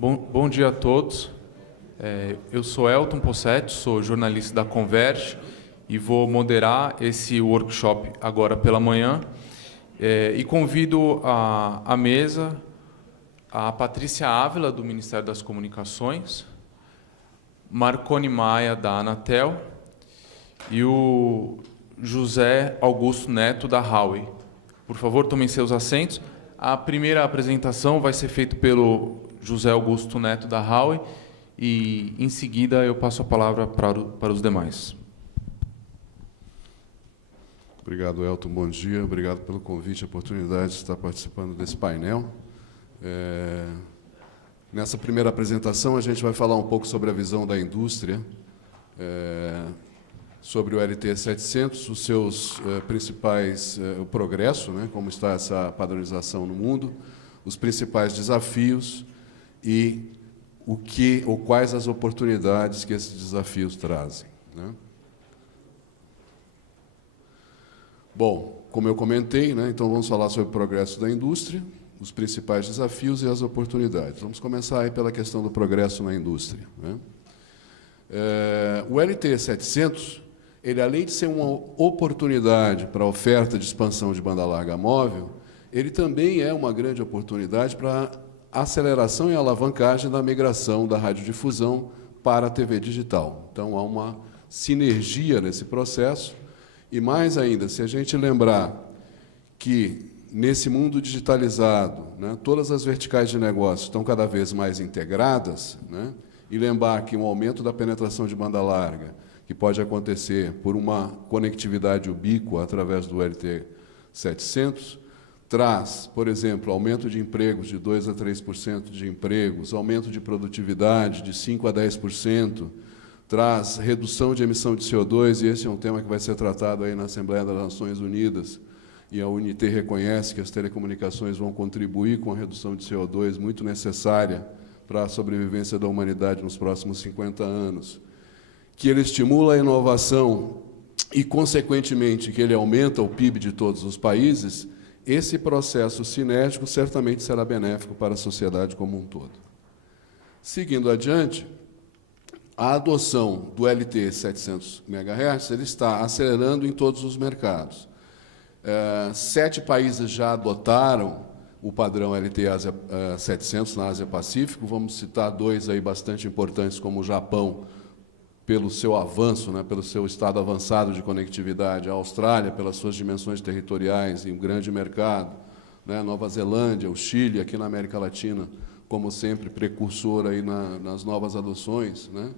Bom dia a todos. Eu sou Elton Possetti, sou jornalista da Converge e vou moderar esse workshop agora pela manhã. E convido à mesa a Patrícia Ávila, do Ministério das Comunicações, Marconi Maia, da Anatel, e o José Augusto Neto, da Huawei. Por favor, tomem seus assentos. A primeira apresentação vai ser feita pelo José Augusto Neto, da Huawei, e, em seguida, eu passo a palavra para os demais. Obrigado, Elton. Bom dia. Obrigado pelo convite e a oportunidade de estar participando desse painel. Nessa primeira apresentação, a gente vai falar um pouco sobre a visão da indústria, sobre o LTE-700, os seus principais, o progresso, né, como está essa padronização no mundo, os principais desafios e quais as oportunidades que esses desafios trazem, né? Bom, como eu comentei, né, então vamos falar sobre o progresso da indústria, os principais desafios e as oportunidades. Vamos começar aí pela questão do progresso na indústria, né? O LTE-700, ele, além de ser uma oportunidade para a oferta de expansão de banda larga móvel, ele também é uma grande oportunidade para a aceleração e alavancagem da migração da radiodifusão para a TV digital. Então, há uma sinergia nesse processo. E, mais ainda, se a gente lembrar que, nesse mundo digitalizado, né, todas as verticais de negócio estão cada vez mais integradas, né, e lembrar que um aumento da penetração de banda larga, que pode acontecer por uma conectividade ubíqua através do LTE-700, traz, por exemplo, aumento de empregos de 2% a 3% de empregos, aumento de produtividade de 5% a 10%, traz redução de emissão de CO2, e esse é um tema que vai ser tratado aí na Assembleia das Nações Unidas, e a UNT reconhece que as telecomunicações vão contribuir com a redução de CO2 muito necessária para a sobrevivência da humanidade nos próximos 50 anos, que ele estimula a inovação e, consequentemente, que ele aumenta o PIB de todos os países. Esse processo cinético certamente será benéfico para a sociedade como um todo. Seguindo adiante, a adoção do LTE 700 MHz ele está acelerando em todos os mercados. 7 países já adotaram o padrão LTE 700 na Ásia-Pacífico. Vamos citar 2 aí bastante importantes, como o Japão, pelo seu avanço, né, pelo seu estado avançado de conectividade, a Austrália, pelas suas dimensões territoriais e um grande mercado, né, Nova Zelândia, o Chile, aqui na América Latina, como sempre, precursor aí nas novas adoções, né?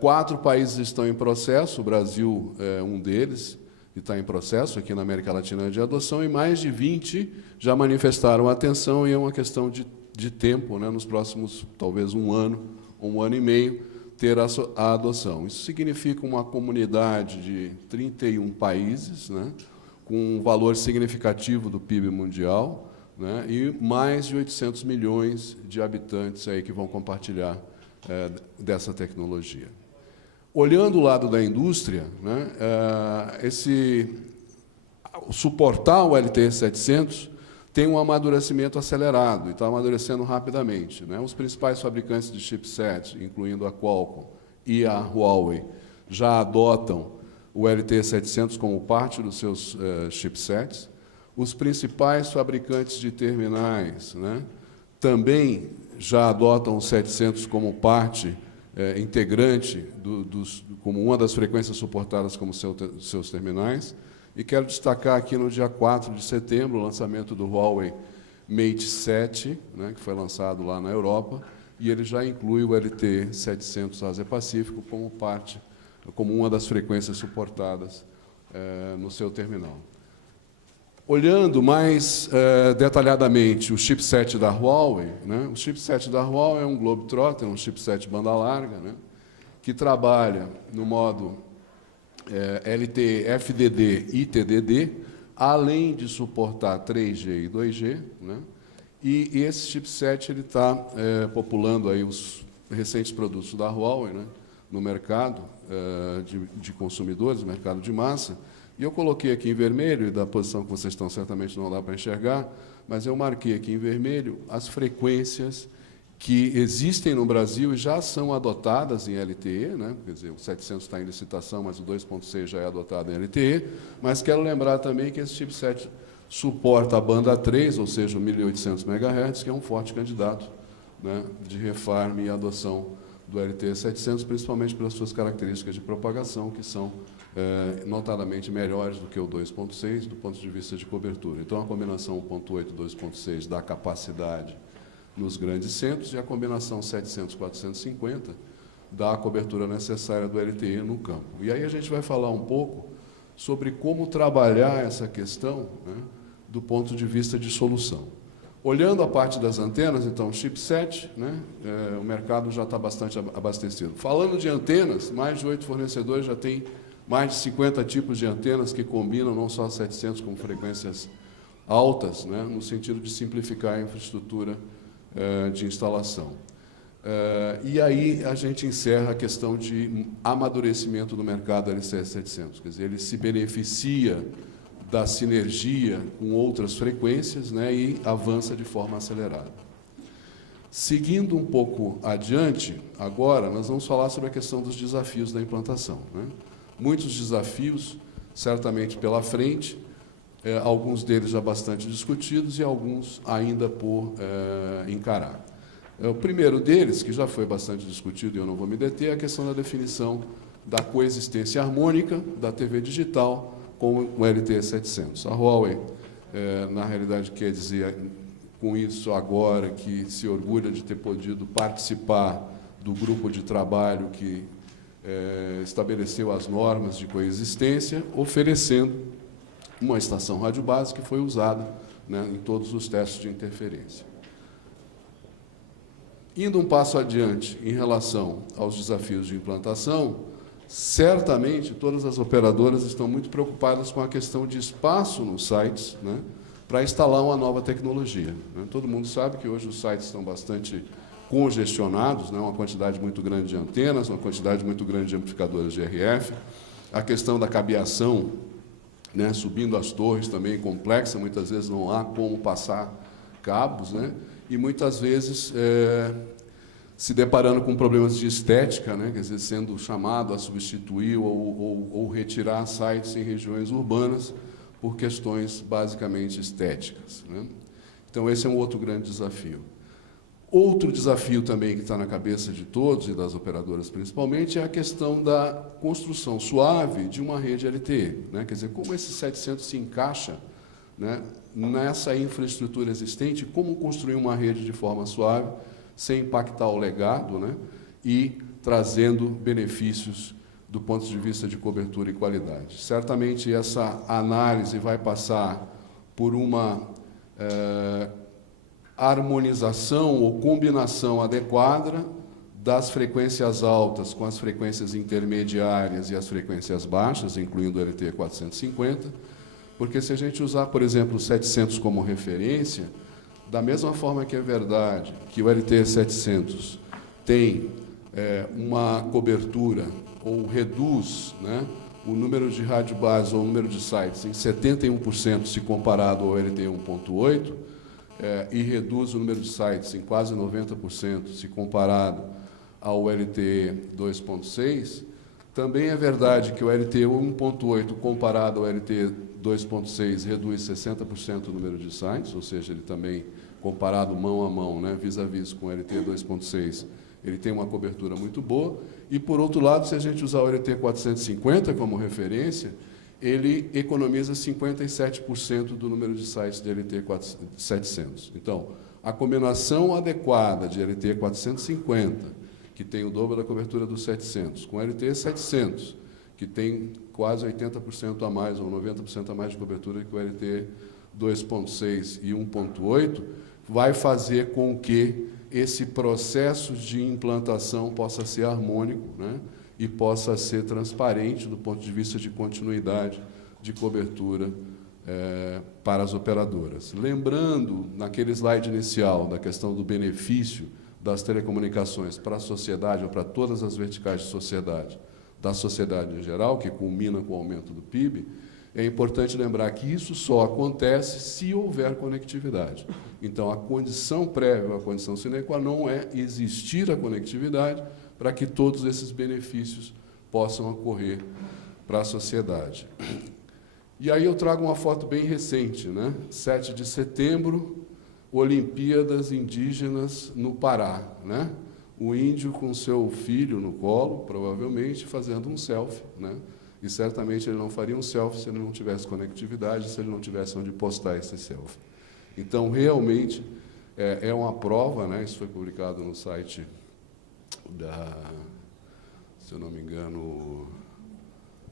4 países estão em processo, o Brasil é um deles, que está em processo aqui na América Latina de adoção, e mais de 20 já manifestaram atenção, e é uma questão de tempo, né, nos próximos, talvez, um ano e meio, ter a adoção. Isso significa uma comunidade de 31 países, né, com um valor significativo do PIB mundial, né, e mais de 800 milhões de habitantes aí que vão compartilhar dessa tecnologia. Olhando o lado da indústria, né, suportar o LTE-700 tem um amadurecimento acelerado e está amadurecendo rapidamente, né? Os principais fabricantes de chipsets, incluindo a Qualcomm e a Huawei, já adotam o LTE-700 como parte dos seus chipsets. Os principais fabricantes de terminais, né, também já adotam o 700 como parte integrante, como uma das frequências suportadas como seus terminais. E quero destacar aqui no dia 4 de setembro o lançamento do Huawei Mate 7, né, que foi lançado lá na Europa, e ele já inclui o LTE-700 Ásia-Pacífico como uma das frequências suportadas no seu terminal. Olhando mais detalhadamente o chipset da Huawei, né, o chipset da Huawei é um Globetrotter, um chipset banda larga, né, que trabalha no modo LTE, FDD e TDD, além de suportar 3G e 2G, né? E esse chipset ele está populando aí os recentes produtos da Huawei, né, no mercado de consumidores, mercado de massa. E eu coloquei aqui em vermelho, e da posição que vocês estão certamente não dá para enxergar, mas eu marquei aqui em vermelho as frequências que existem no Brasil e já são adotadas em LTE, né? Quer dizer, o 700 está em licitação, mas o 2.6 já é adotado em LTE, mas quero lembrar também que esse chipset suporta a banda 3, ou seja, 1.800 MHz, que é um forte candidato, né, de refarm e adoção do LTE 700, principalmente pelas suas características de propagação, que são notadamente melhores do que o 2.6 do ponto de vista de cobertura. Então, a combinação 1.8 e 2.6 dá capacidade nos grandes centros, e a combinação 700-450 dá a cobertura necessária do LTE no campo. E aí a gente vai falar um pouco sobre como trabalhar essa questão, né, do ponto de vista de solução. Olhando a parte das antenas, então, chipset, né, o mercado já está bastante abastecido. Falando de antenas, mais de 8 fornecedores já têm mais de 50 tipos de antenas que combinam não só 700 com frequências altas, né, no sentido de simplificar a infraestrutura de instalação. E aí a gente encerra a questão de amadurecimento do mercado LTE 700, quer dizer, ele se beneficia da sinergia com outras frequências, né, e avança de forma acelerada. Seguindo um pouco adiante, agora nós vamos falar sobre a questão dos desafios da implantação, né? Muitos desafios, certamente pela frente, alguns deles já bastante discutidos e alguns ainda por encarar. O primeiro deles, que já foi bastante discutido e eu não vou me deter, é a questão da definição da coexistência harmônica da TV digital com o LTE 700. A Huawei, na realidade, quer dizer com isso agora que se orgulha de ter podido participar do grupo de trabalho que estabeleceu as normas de coexistência, oferecendo uma estação rádio base que foi usada, né, em todos os testes de interferência. Indo um passo adiante em relação aos desafios de implantação, certamente todas as operadoras estão muito preocupadas com a questão de espaço nos sites, né, para instalar uma nova tecnologia, né. Todo mundo sabe que hoje os sites estão bastante congestionados, né, uma quantidade muito grande de antenas, uma quantidade muito grande de amplificadores de RF, a questão da cabeação, né, subindo as torres também complexa, muitas vezes não há como passar cabos, né, e muitas vezes se deparando com problemas de estética, né, quer dizer, sendo chamado a substituir ou retirar sites em regiões urbanas por questões basicamente estéticas, né. Então, esse é um outro grande desafio. Outro desafio também que está na cabeça de todos, e das operadoras principalmente, é a questão da construção suave de uma rede LTE, né? Quer dizer, como esse 700 se encaixa, né, nessa infraestrutura existente, como construir uma rede de forma suave, sem impactar o legado, né, e trazendo benefícios do ponto de vista de cobertura e qualidade. Certamente essa análise vai passar por uma harmonização ou combinação adequada das frequências altas com as frequências intermediárias e as frequências baixas, incluindo o LTE 450, porque se a gente usar, por exemplo, o 700 como referência, da mesma forma que é verdade que o LTE 700 tem uma cobertura ou reduz, né, o número de rádio base ou o número de sites em 71% se comparado ao LTE 1.8, e reduz o número de sites em quase 90% se comparado ao LTE 2.6, também é verdade que o LTE 1.8 comparado ao LTE 2.6 reduz 60% o número de sites, ou seja, ele também, comparado mão a mão, né, vis-a-vis com o LTE 2.6, ele tem uma cobertura muito boa. E, por outro lado, se a gente usar o LTE 450 como referência, ele economiza 57% do número de sites de LTE 700. Então, a combinação adequada de LTE 450, que tem o dobro da cobertura do 700, com LTE 700, que tem quase 80% a mais, ou 90% a mais de cobertura que o LTE 2.6 e 1.8, vai fazer com que esse processo de implantação possa ser harmônico, né, e possa ser transparente do ponto de vista de continuidade de cobertura para as operadoras. Lembrando, naquele slide inicial, da questão do benefício das telecomunicações para a sociedade, ou para todas as verticais de sociedade, da sociedade em geral, que culmina com o aumento do PIB, É importante lembrar que isso só acontece se houver conectividade. Então, a condição prévia, a condição sine qua non é existir a conectividade para que todos esses benefícios possam ocorrer para a sociedade. E aí eu trago uma foto bem recente, né? 7 de setembro, Olimpíadas Indígenas no Pará, né? O índio com seu filho no colo, provavelmente, fazendo um selfie, né? E certamente ele não faria um selfie se ele não tivesse conectividade, se ele não tivesse onde postar esse selfie. Então, realmente, é uma prova, né? Isso foi publicado no site da, se eu não me engano,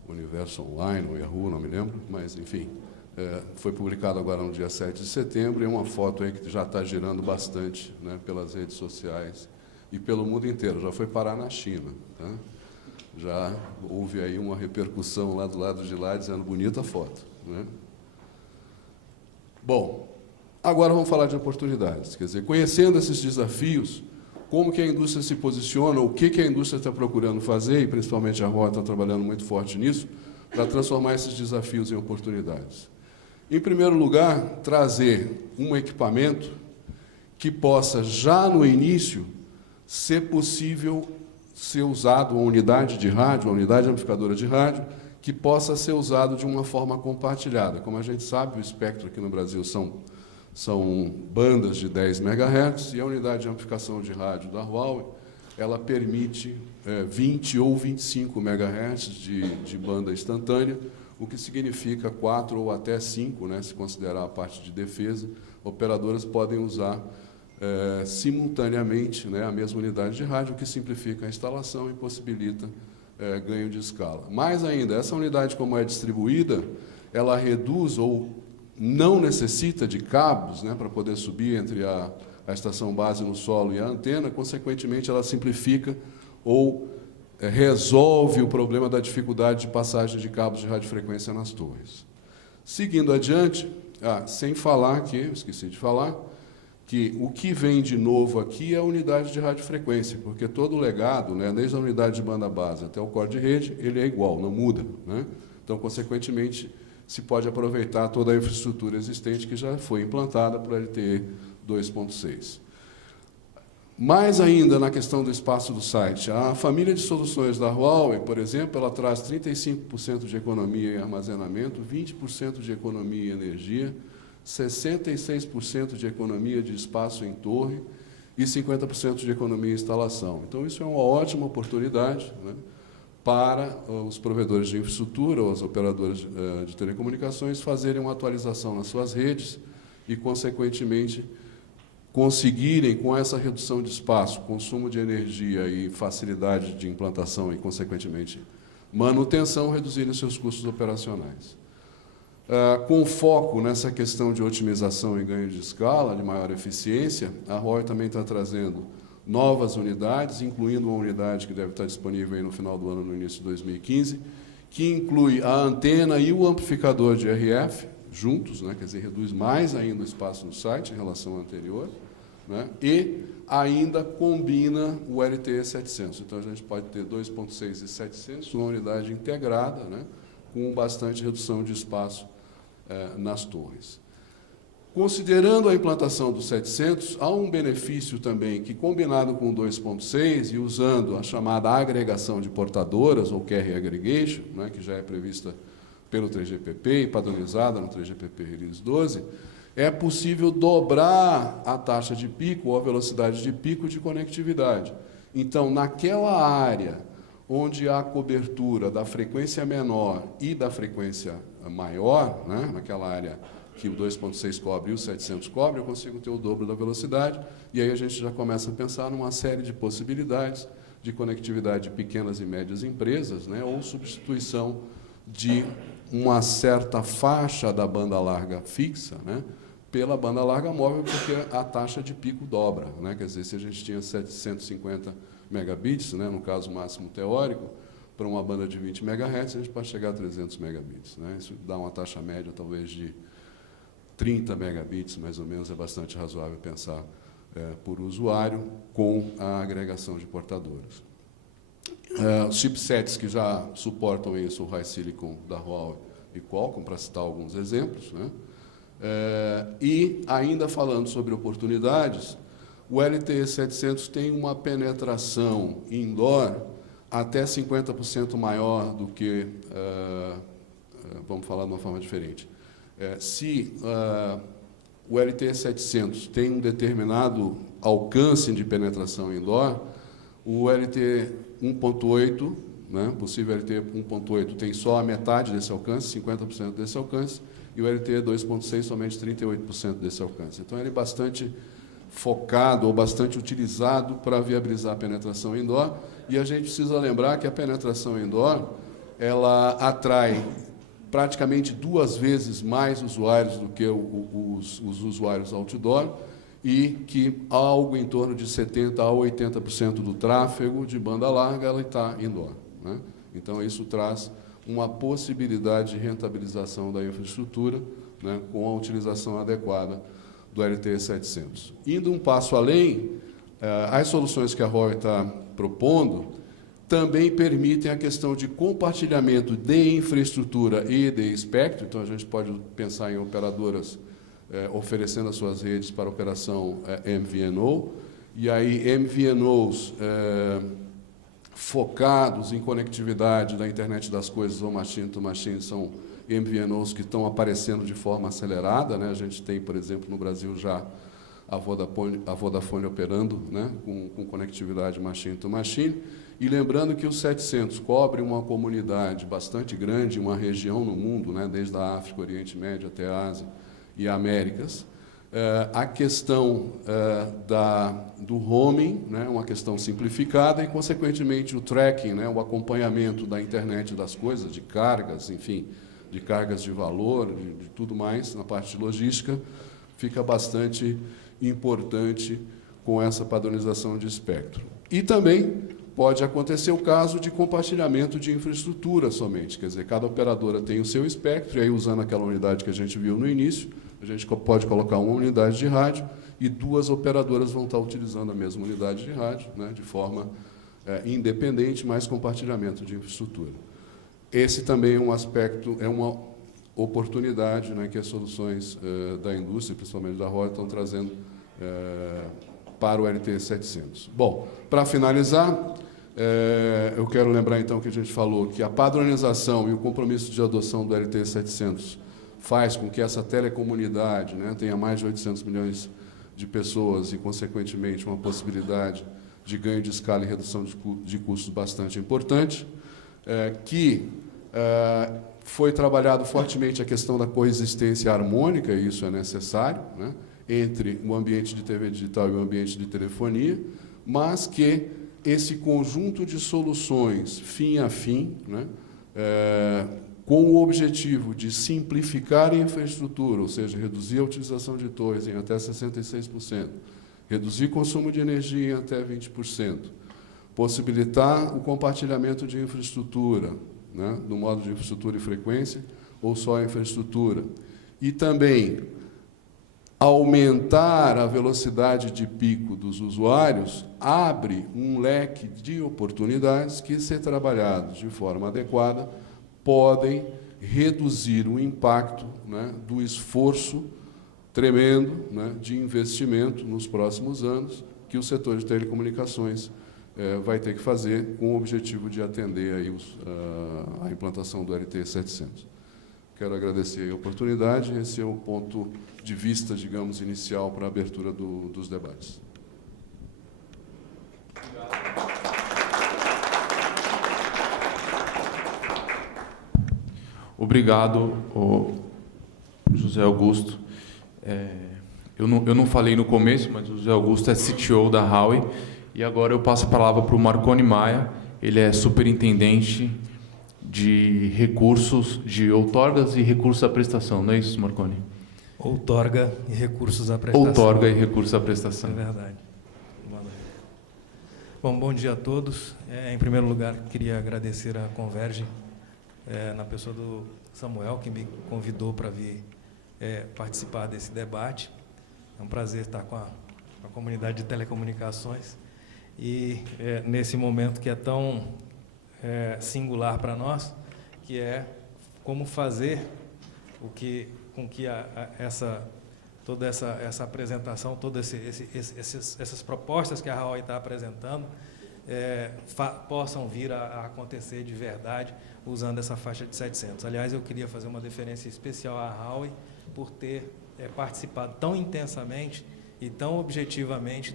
Universo Online, ou Yahoo, não me lembro, mas, enfim, foi publicado agora no dia 7 de setembro, e é uma foto aí que já está girando bastante, né, pelas redes sociais e pelo mundo inteiro. Já foi parar na China, tá? Já houve aí uma repercussão lá do lado de lá, dizendo bonita foto, né? Bom, agora vamos falar de oportunidades. Quer dizer, conhecendo esses desafios, como que a indústria se posiciona, o que a indústria está procurando fazer, e principalmente a ROA está trabalhando muito forte nisso, para transformar esses desafios em oportunidades. Em primeiro lugar, trazer um equipamento que possa, já no início, ser possível ser usado, uma unidade de rádio, uma unidade amplificadora de rádio, que possa ser usado de uma forma compartilhada. Como a gente sabe, o espectro aqui no Brasil são bandas de 10 MHz, e a unidade de amplificação de rádio da Huawei, ela permite 20 ou 25 MHz de banda instantânea, o que significa 4 ou até 5, né, se considerar a parte de defesa, operadoras podem usar simultaneamente, né, a mesma unidade de rádio, o que simplifica a instalação e possibilita ganho de escala. Mais ainda, essa unidade, como é distribuída, ela reduz ou não necessita de cabos, né, para poder subir entre a estação base no solo e a antena, consequentemente, ela simplifica ou resolve o problema da dificuldade de passagem de cabos de radiofrequência nas torres. Seguindo adiante, sem falar que, esqueci de falar, que o que vem de novo aqui é a unidade de radiofrequência, porque todo o legado, né, desde a unidade de banda base até o core de rede, ele é igual, não muda, né? Então, consequentemente, se pode aproveitar toda a infraestrutura existente que já foi implantada para o LTE 2.6. Mais ainda na questão do espaço do site, a família de soluções da Huawei, por exemplo, ela traz 35% de economia em armazenamento, 20% de economia em energia, 66% de economia de espaço em torre e 50% de economia em instalação. Então, isso é uma ótima oportunidade, né, para os provedores de infraestrutura ou as operadoras de telecomunicações fazerem uma atualização nas suas redes e, consequentemente, conseguirem, com essa redução de espaço, consumo de energia e facilidade de implantação e, consequentemente, manutenção, reduzirem seus custos operacionais. Com foco nessa questão de otimização e ganho de escala, de maior eficiência, a Huawei também está trazendo novas unidades, incluindo uma unidade que deve estar disponível aí no final do ano, no início de 2015, que inclui a antena e o amplificador de RF, juntos, né, quer dizer, reduz mais ainda o espaço no site em relação ao anterior, né, e ainda combina o LTE 700. Então, a gente pode ter 2.6 e 700, uma unidade integrada, né, com bastante redução de espaço nas torres. Considerando a implantação do 700, há um benefício também que, combinado com o 2.6 e usando a chamada agregação de portadoras, ou carrier aggregation, né, que já é prevista pelo 3GPP e padronizada no 3GPP Release 12, é possível dobrar a taxa de pico ou a velocidade de pico de conectividade. Então, naquela área onde há cobertura da frequência menor e da frequência maior, né, naquela área que o 2.6 cobre e o 700 cobre, eu consigo ter o dobro da velocidade, e aí a gente já começa a pensar numa série de possibilidades de conectividade de pequenas e médias empresas, né, ou substituição de uma certa faixa da banda larga fixa, né, pela banda larga móvel, porque a taxa de pico dobra, né, quer dizer, se a gente tinha 750 megabits, né, no caso máximo teórico, para uma banda de 20 MHz, a gente pode chegar a 300 megabits. Né? Isso dá uma taxa média, talvez, de 30 megabits, mais ou menos, é bastante razoável pensar por usuário, com a agregação de portadoras. Os chipsets que já suportam isso, o High Silicon da Huawei, e Qualcomm, para citar alguns exemplos, né? E, ainda falando sobre oportunidades, o LTE 700 tem uma penetração indoor até 50% maior do que... vamos falar de uma forma diferente. Se o LTE 700 tem um determinado alcance de penetração indoor, o LTE 1.8, né, possível LTE 1.8, tem só a metade desse alcance, 50% desse alcance, e o LTE 2.6 somente 38% desse alcance. Então, ele é bastante focado ou bastante utilizado para viabilizar a penetração indoor, e a gente precisa lembrar que a penetração indoor ela atrai praticamente 2 vezes mais usuários do que os usuários outdoor, e que algo em torno de 70% a 80% do tráfego de banda larga ela está indoor, né? Então, isso traz uma possibilidade de rentabilização da infraestrutura, né, com a utilização adequada do LTE 700. Indo um passo além, as soluções que a Huawei está propondo também permitem a questão de compartilhamento de infraestrutura e de espectro. Então, a gente pode pensar em operadoras oferecendo as suas redes para operação MVNO, e aí MVNOs focados em conectividade da internet das coisas ou machine to machine são MVNOs que estão aparecendo de forma acelerada, né? A gente tem, por exemplo, no Brasil já a Vodafone operando, né, com conectividade machine to machine. E lembrando que o 700 cobre uma comunidade bastante grande, uma região no mundo, né, desde a África, Oriente Médio até a Ásia e Américas. A questão do roaming, né, uma questão simplificada, e, consequentemente, o tracking, né, o acompanhamento da internet das coisas, de cargas, enfim, de cargas de valor, de tudo mais, na parte de logística, fica bastante importante com essa padronização de espectro. E também pode acontecer o caso de compartilhamento de infraestrutura somente, quer dizer, cada operadora tem o seu espectro, e aí, usando aquela unidade que a gente viu no início, a gente pode colocar uma unidade de rádio e 2 operadoras vão estar utilizando a mesma unidade de rádio, né, de forma independente, mas compartilhamento de infraestrutura. Esse também é um aspecto, é uma oportunidade, né, que as soluções da indústria, principalmente da Huawei, estão trazendo para o LTE 700. Bom, para finalizar, eu quero lembrar, então, que a gente falou que a padronização e o compromisso de adoção do LTE 700 faz com que essa telecomunidade, né, tenha mais de 800 milhões de pessoas e, consequentemente, uma possibilidade de ganho de escala e redução de custos bastante importante, que foi trabalhado fortemente a questão da coexistência harmônica, e isso é necessário, né, entre o ambiente de TV digital e o ambiente de telefonia, mas que esse conjunto de soluções, fim a fim, né, com o objetivo de simplificar a infraestrutura, ou seja, reduzir a utilização de torres em até 66%, reduzir o consumo de energia em até 20%, possibilitar o compartilhamento de infraestrutura, né, no modo de infraestrutura e frequência, ou só a infraestrutura, e também aumentar a velocidade de pico dos usuários, abre um leque de oportunidades que, se trabalhados de forma adequada, podem reduzir o impacto, né, do esforço tremendo, né, de investimento nos próximos anos que o setor de telecomunicações vai ter que fazer com o objetivo de atender aí a implantação do LTE 700. Quero agradecer a oportunidade. Esse é o ponto de vista, digamos, inicial para a abertura dos debates. Obrigado, José Augusto. Eu não falei no começo, mas o José Augusto é CTO da Huawei, e agora eu passo a palavra para o Marconi Maia. Ele é superintendente de recursos, de outorgas e recursos à prestação, não é isso, Marconi? Outorga e recursos à prestação. Outorga e recursos à prestação. É verdade. Bom dia a todos. Em primeiro lugar, queria agradecer a Converge, na pessoa do Samuel, que me convidou para vir participar desse debate. É um prazer estar com a comunidade de telecomunicações e nesse momento que é tão singular para nós, que é como fazer com que toda essa apresentação, todas essas propostas que a Huawei está apresentando possam vir a acontecer de verdade usando essa faixa de 700. Aliás, eu queria fazer uma deferência especial à Huawei por ter participado tão intensamente e tão objetivamente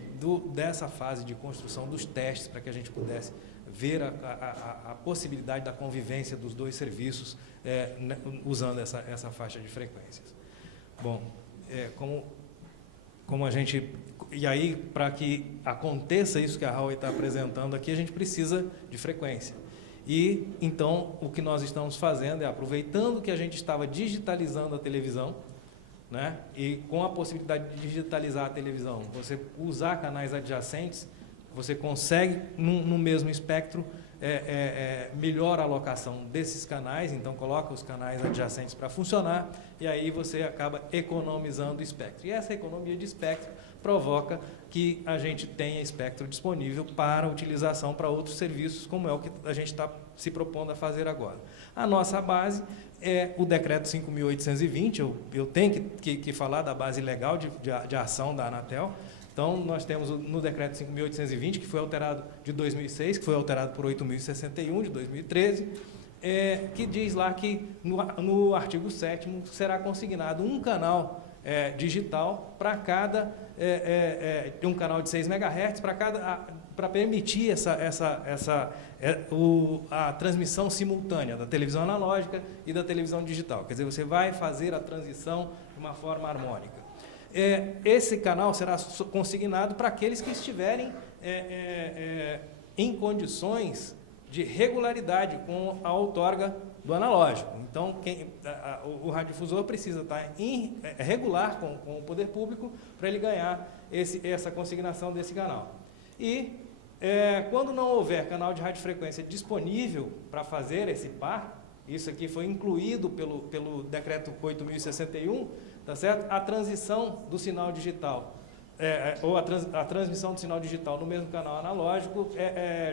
dessa fase de construção dos testes para que a gente pudesse ver a possibilidade da convivência dos dois serviços usando essa faixa de frequências. Bom, como a gente... E aí, para que aconteça isso que a Huawei está apresentando aqui, a gente precisa de frequência. E, então, o que nós estamos fazendo é, aproveitando que a gente estava digitalizando a televisão, né, e com a possibilidade de digitalizar a televisão, você usar canais adjacentes, você consegue, no mesmo espectro, melhor alocação desses canais, então coloca os canais adjacentes para funcionar, e aí você acaba economizando o espectro. E essa economia de espectro provoca que a gente tenha espectro disponível para utilização para outros serviços, como é o que a gente está se propondo a fazer agora. A nossa base é o Decreto 5.820, eu tenho que falar da base legal de ação da Anatel. Então, nós temos no Decreto 5.820, que foi alterado de 2006, que foi alterado por 8.061, de 2013, que diz lá que no artigo 7º será consignado um canal digital para cada, um canal de 6 MHz, para permitir a transmissão simultânea da televisão analógica e da televisão digital. Quer dizer, você vai fazer a transição de uma forma harmônica. Esse canal será consignado para aqueles que estiverem em condições de regularidade com a outorga do analógico. Então, o radiodifusor precisa estar regular com o poder público para ele ganhar essa consignação desse canal. E, quando não houver canal de radiofrequência disponível para fazer esse par, isso aqui foi incluído pelo Decreto 8.061, tá certo? A transição do sinal digital, ou a transmissão do sinal digital no mesmo canal analógico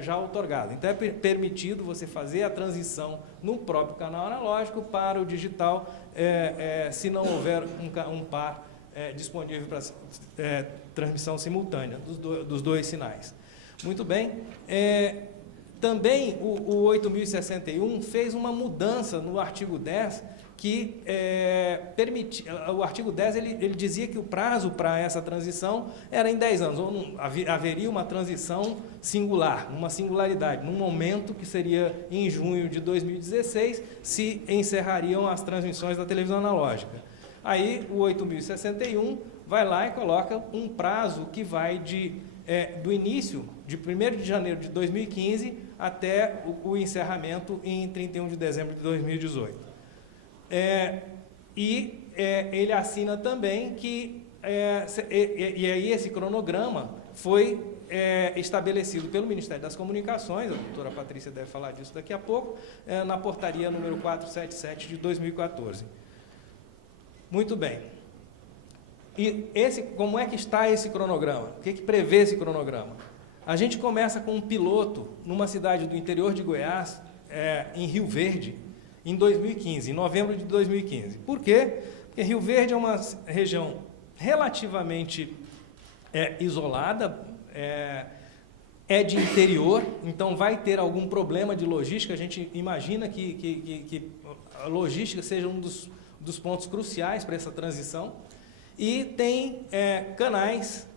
já outorgado. Então, é permitido você fazer a transição no próprio canal analógico para o digital, se não houver um par disponível para transmissão simultânea dos dois sinais. Muito bem. Também o 8.061 fez uma mudança no artigo 10, que o artigo 10 ele dizia que o prazo para essa transição era em 10 anos, ou haveria uma transição singular, uma singularidade, num momento que seria em junho de 2016, se encerrariam as transmissões da televisão analógica. Aí o 8.061 vai lá e coloca um prazo que vai do início, de 1º de janeiro de 2015 até o encerramento em 31 de dezembro de 2018. Ele assina também que, e aí esse cronograma foi estabelecido pelo Ministério das Comunicações, a doutora Patrícia deve falar disso daqui a pouco, na portaria número 477 de 2014. Muito bem. E como é que está esse cronograma? O que prevê esse cronograma? A gente começa com um piloto numa cidade do interior de Goiás, em Rio Verde, em 2015, em novembro de 2015. Por quê? Porque Rio Verde é uma região relativamente isolada, de interior, então vai ter algum problema de logística. A gente imagina que a logística seja um dos pontos cruciais para essa transição. E tem canais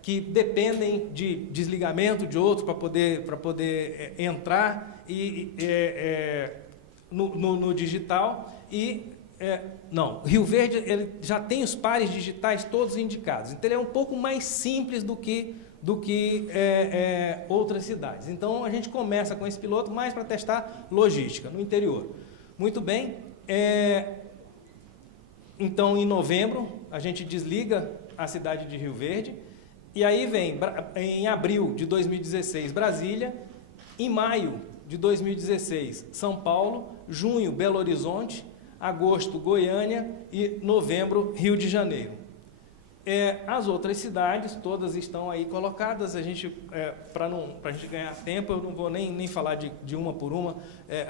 que dependem de desligamento de outros para poder entrar no digital. Não, Rio Verde ele já tem os pares digitais todos indicados, então ele é um pouco mais simples do que outras cidades. Então a gente começa com esse piloto mais para testar logística no interior. Muito bem. Então, em novembro, a gente desliga a cidade de Rio Verde, e aí vem, em abril de 2016, Brasília, em maio de 2016, São Paulo, junho, Belo Horizonte, agosto, Goiânia e novembro, Rio de Janeiro. As outras cidades, todas estão aí colocadas. Para a gente ganhar tempo, eu não vou nem falar de uma por uma,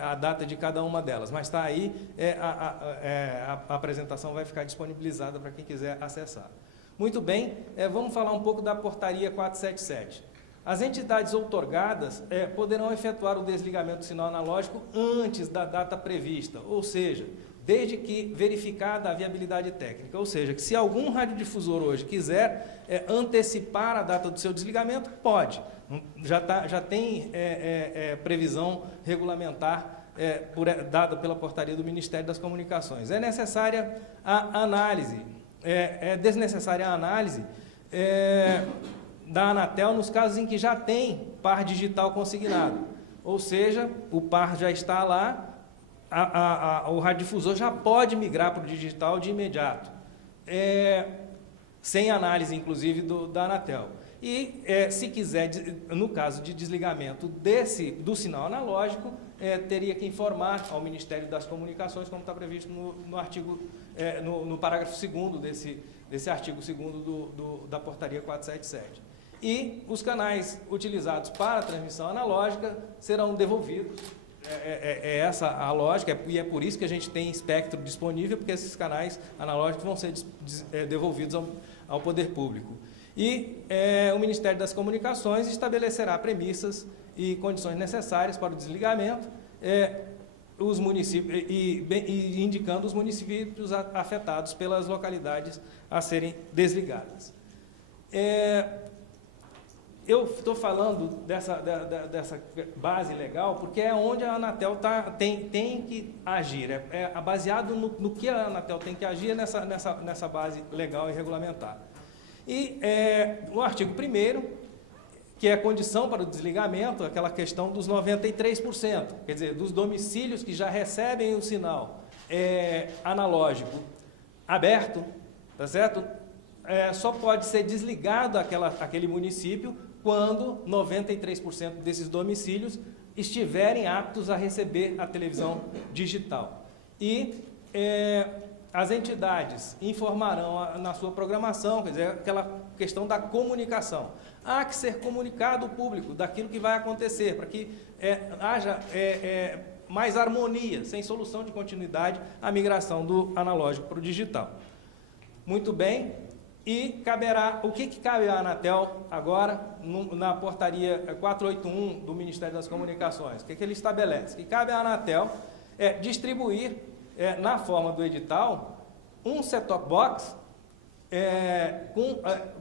a data de cada uma delas, mas está aí, a apresentação vai ficar disponibilizada para quem quiser acessar. Muito bem, vamos falar um pouco da portaria 477. As entidades outorgadas poderão efetuar o desligamento do sinal analógico antes da data prevista, ou seja, desde que verificada a viabilidade técnica. Ou seja, que se algum radiodifusor hoje quiser antecipar a data do seu desligamento, pode. Já tem previsão regulamentar dada pela portaria do Ministério das Comunicações. É necessária a análise, desnecessária a análise da Anatel nos casos em que já tem par digital consignado. Ou seja, o par já está lá, o radiodifusor já pode migrar para o digital de imediato, sem análise, inclusive, da Anatel. E, se quiser, no caso de desligamento do sinal analógico, teria que informar ao Ministério das Comunicações, como está previsto no artigo, no parágrafo 2º desse artigo 2º da portaria 477. E os canais utilizados para a transmissão analógica serão devolvidos. Essa a lógica, e é por isso que a gente tem espectro disponível, porque esses canais analógicos vão ser devolvidos ao poder público. E o Ministério das Comunicações estabelecerá premissas e condições necessárias para o desligamento, os municípios, e indicando os municípios afetados pelas localidades a serem desligadas. Eu estou falando dessa base legal porque é onde a Anatel tem que agir. Baseado no que a Anatel tem que agir nessa base legal e regulamentar. E o artigo 1º, que é a condição para o desligamento, aquela questão dos 93%, quer dizer, dos domicílios que já recebem o sinal analógico aberto, tá certo? Só pode ser desligado aquele município quando 93% desses domicílios estiverem aptos a receber a televisão digital. E as entidades informarão na sua programação, quer dizer, aquela questão da comunicação. Há que ser comunicado ao público daquilo que vai acontecer, para que haja mais harmonia, sem solução de continuidade, a migração do analógico para o digital. Muito bem. E caberá, o que cabe à Anatel agora, na portaria 481 do Ministério das Comunicações? O que ele estabelece? Que cabe à Anatel distribuir, na forma do edital, um set-top box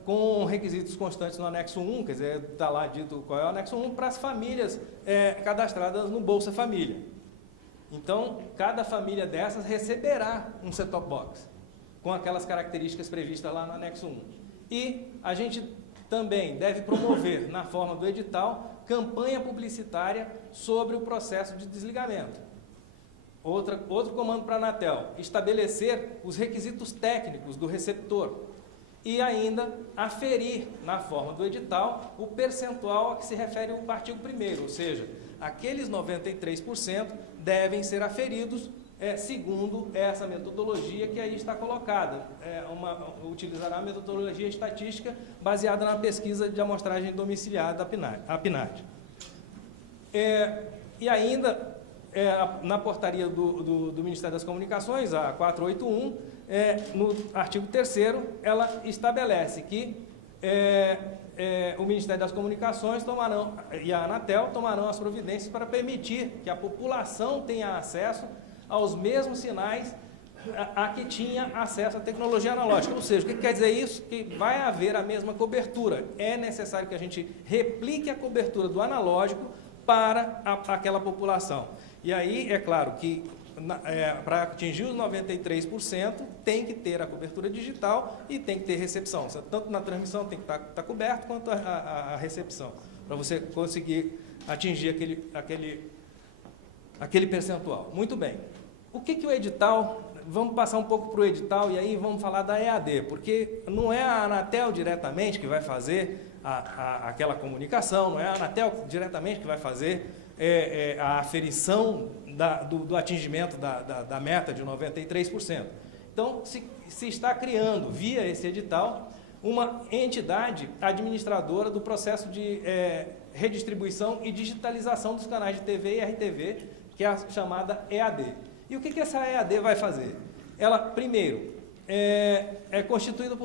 com requisitos constantes no anexo 1, quer dizer, está lá dito qual é o anexo 1, para as famílias cadastradas no Bolsa Família. Então, cada família dessas receberá um set-top box, com aquelas características previstas lá no anexo 1. E a gente também deve promover, na forma do edital, campanha publicitária sobre o processo de desligamento. Outro comando para a Anatel, estabelecer os requisitos técnicos do receptor e ainda aferir, na forma do edital, o percentual a que se refere o artigo 1º, ou seja, aqueles 93% devem ser aferidos segundo essa metodologia que aí está colocada. Utilizará a metodologia estatística baseada na pesquisa de amostragem domiciliar da PNAD. E ainda, na portaria do Ministério das Comunicações, a 481, no artigo 3º, ela estabelece que o Ministério das Comunicações e a Anatel tomarão as providências para permitir que a população tenha acesso aos mesmos sinais a que tinha acesso à tecnologia analógica. Ou seja, o que quer dizer isso? Que vai haver a mesma cobertura. É necessário que a gente replique a cobertura do analógico para aquela população. E aí, é claro que para atingir os 93%, tem que ter a cobertura digital e tem que ter recepção. Tanto na transmissão tem que estar coberto, quanto a recepção, para você conseguir atingir aquele percentual. Muito bem. O que o edital... Vamos passar um pouco para o edital e aí vamos falar da EAD, porque não é a Anatel diretamente que vai fazer aquela comunicação, não é a Anatel diretamente que vai fazer a aferição do atingimento da meta de 93%. Então, se está criando, via esse edital, uma entidade administradora do processo de redistribuição e digitalização dos canais de TV e RTV, que é a chamada EAD. E o que essa EAD vai fazer? Ela, primeiro, é constituída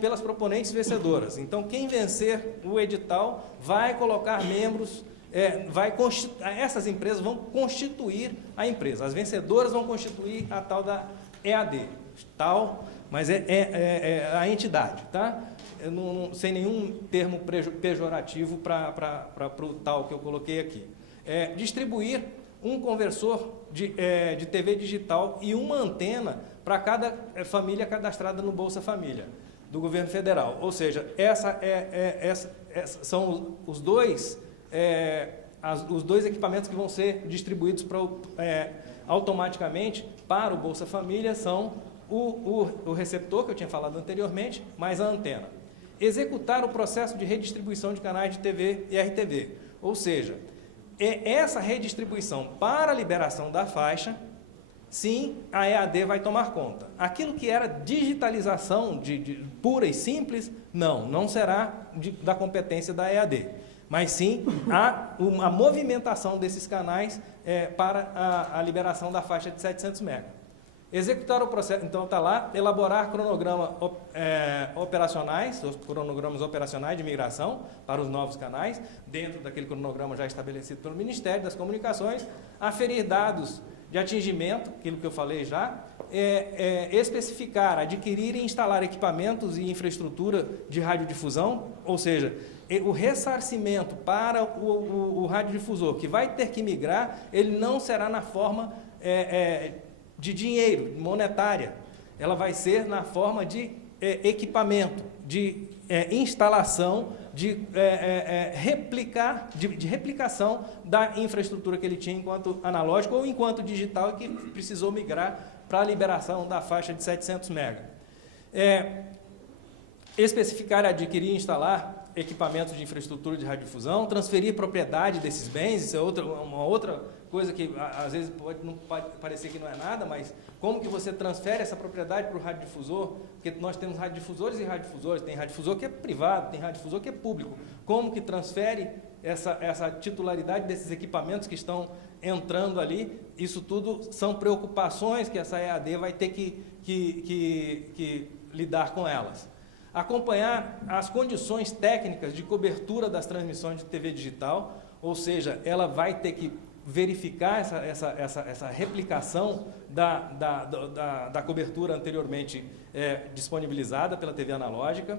pelas proponentes vencedoras. Então, quem vencer o edital vai colocar membros, essas empresas vão constituir a empresa. As vencedoras vão constituir a tal da EAD, mas é a entidade, tá? Sem nenhum termo pejorativo para o tal que eu coloquei aqui. Distribuir um conversor de TV digital e uma antena para cada família cadastrada no Bolsa Família, do governo federal. Ou seja, são os dois equipamentos que vão ser distribuídos automaticamente para o Bolsa Família, são o receptor, que eu tinha falado anteriormente, mais a antena. Executar o processo de redistribuição de canais de TV e RTV. Ou seja, essa redistribuição para a liberação da faixa, sim, a EAD vai tomar conta. Aquilo que era digitalização pura e simples, não será da competência da EAD. Mas sim a movimentação desses canais para a liberação da faixa de 700 MHz. Executar o processo, então está lá, elaborar cronogramas operacionais de migração para os novos canais, dentro daquele cronograma já estabelecido pelo Ministério das Comunicações, aferir dados de atingimento, aquilo que eu falei já, especificar, adquirir e instalar equipamentos e infraestrutura de radiodifusão, ou seja, o ressarcimento para o radiodifusor que vai ter que migrar, ele não será na forma de dinheiro, monetária, ela vai ser na forma de equipamento, de instalação, de replicação da infraestrutura que ele tinha enquanto analógico ou enquanto digital e que precisou migrar para a liberação da faixa de 700 MHz. Especificar, adquirir e instalar equipamentos de infraestrutura de radiodifusão, transferir propriedade desses bens, isso é uma outra coisa que às vezes pode parecer que não é nada, mas como que você transfere essa propriedade para o radiodifusor? Porque nós temos radiodifusores e radiodifusores, tem radiodifusor que é privado, tem radiodifusor que é público. Como que transfere essa titularidade desses equipamentos que estão entrando ali? Isso tudo são preocupações que essa EAD vai ter que lidar com elas. Acompanhar as condições técnicas de cobertura das transmissões de TV digital, ou seja, ela vai ter que verificar essa replicação da cobertura anteriormente disponibilizada pela TV analógica,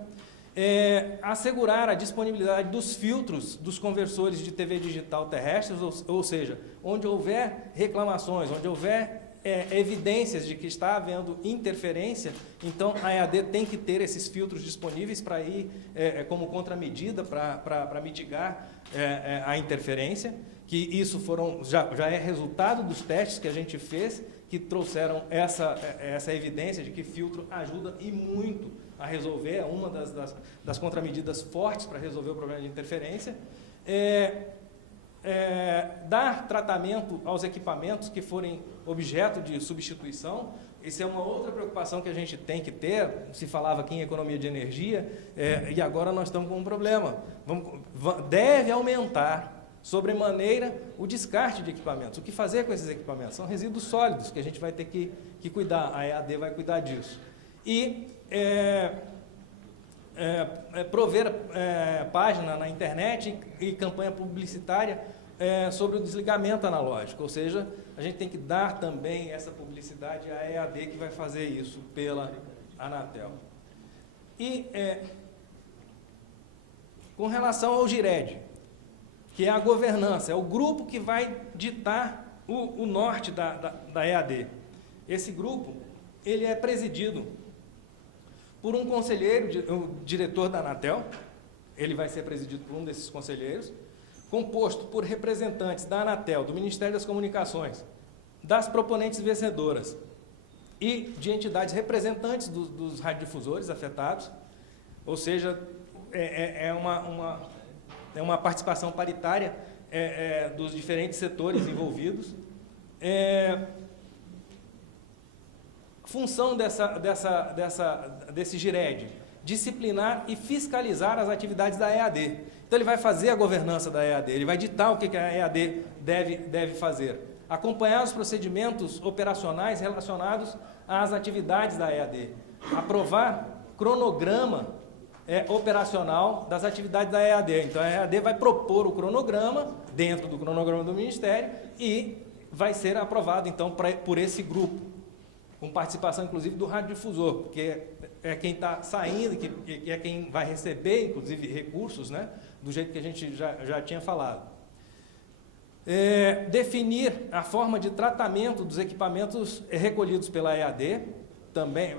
assegurar a disponibilidade dos filtros dos conversores de TV digital terrestres, ou seja, onde houver reclamações, onde houver evidências de que está havendo interferência, então a EAD tem que ter esses filtros disponíveis para ir como contramedida para mitigar a interferência, que isso já é resultado dos testes que a gente fez, que trouxeram essa evidência de que filtro ajuda e muito a resolver, é uma das contramedidas fortes para resolver o problema de interferência. Dar tratamento aos equipamentos que forem objeto de substituição. Isso é uma outra preocupação que a gente tem que ter. Se falava aqui em economia de energia, e agora nós estamos com um problema. Deve aumentar sobremaneira o descarte de equipamentos. O que fazer com esses equipamentos? São resíduos sólidos que a gente vai ter que cuidar. A EAD vai cuidar disso. E prover página na internet e campanha publicitária sobre o desligamento analógico, ou seja, a gente tem que dar também essa publicidade à EAD que vai fazer isso pela Anatel. E com relação ao GIRED, que é a governança, é o grupo que vai ditar o norte da EAD. Esse grupo, ele é presidido por um conselheiro, o diretor da Anatel, ele vai ser presidido por um desses conselheiros, composto por representantes da Anatel, do Ministério das Comunicações, das proponentes vencedoras e de entidades representantes dos radiodifusores afetados, ou seja, é uma participação paritária dos diferentes setores envolvidos. Função desse GIRED, disciplinar e fiscalizar as atividades da EAD. Então, ele vai fazer a governança da EAD, ele vai ditar o que a EAD deve fazer. Acompanhar os procedimentos operacionais relacionados às atividades da EAD. Aprovar cronograma operacional das atividades da EAD. Então, a EAD vai propor o cronograma, dentro do cronograma do Ministério, e vai ser aprovado, então, por esse grupo, com participação, inclusive, do radiodifusor, porque é quem está saindo, que é quem vai receber, inclusive, recursos, né, do jeito que a gente já tinha falado. Definir a forma de tratamento dos equipamentos recolhidos pela EAD, também,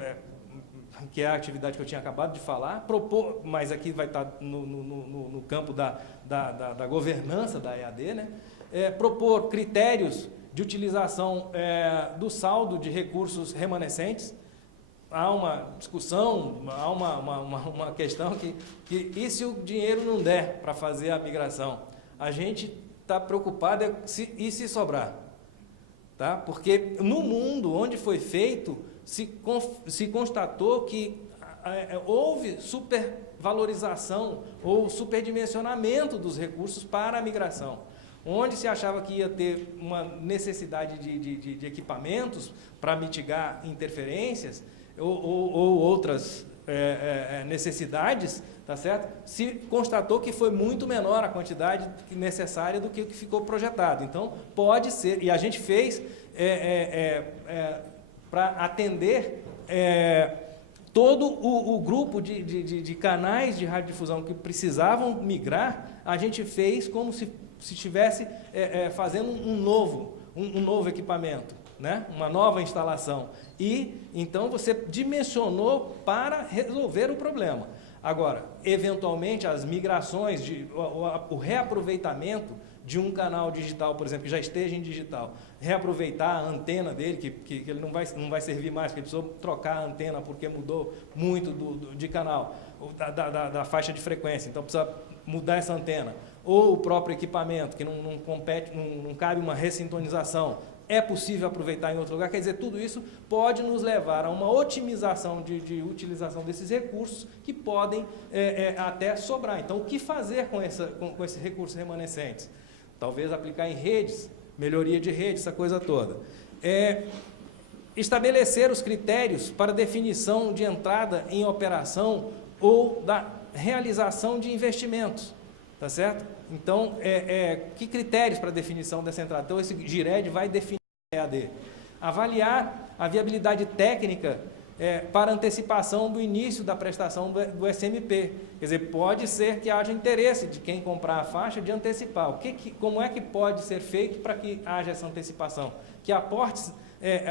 que é a atividade que eu tinha acabado de falar, propor, mas aqui vai estar no campo da governança da EAD, né? Propor critérios de utilização do saldo de recursos remanescentes. Há uma discussão, há uma questão que e se o dinheiro não der para fazer a migração? A gente está preocupado e se sobrar, tá? Porque no mundo onde foi feito, se constatou que houve supervalorização ou superdimensionamento dos recursos para a migração. Onde se achava que ia ter uma necessidade de equipamentos para mitigar interferências ou outras necessidades, tá certo? Se constatou que foi muito menor a quantidade necessária do que ficou projetado. Então, pode ser, e a gente fez para atender todo o grupo de canais de radiodifusão que precisavam migrar, a gente fez como se estivesse fazendo um novo equipamento, né? Uma nova instalação. E, então, você dimensionou para resolver o problema. Agora, eventualmente, as migrações, o reaproveitamento de um canal digital, por exemplo, que já esteja em digital, reaproveitar a antena dele, que ele não vai servir mais, porque ele precisou trocar a antena porque mudou muito de canal, da faixa de frequência, então precisa mudar essa antena. Ou o próprio equipamento, que não cabe uma ressintonização, é possível aproveitar em outro lugar. Quer dizer, tudo isso pode nos levar a uma otimização de utilização desses recursos que podem até sobrar. Então, o que fazer com esses recursos remanescentes? Talvez aplicar em redes, melhoria de rede, essa coisa toda. Estabelecer os critérios para definição de entrada em operação ou da realização de investimentos, tá certo? Então, que critérios para definição dessa entrada? Então, esse GIRED vai definir a EAD. Avaliar a viabilidade técnica para antecipação do início da prestação do SMP. Quer dizer, pode ser que haja interesse de quem comprar a faixa de antecipar. Como é que pode ser feito para que haja essa antecipação? Que aportes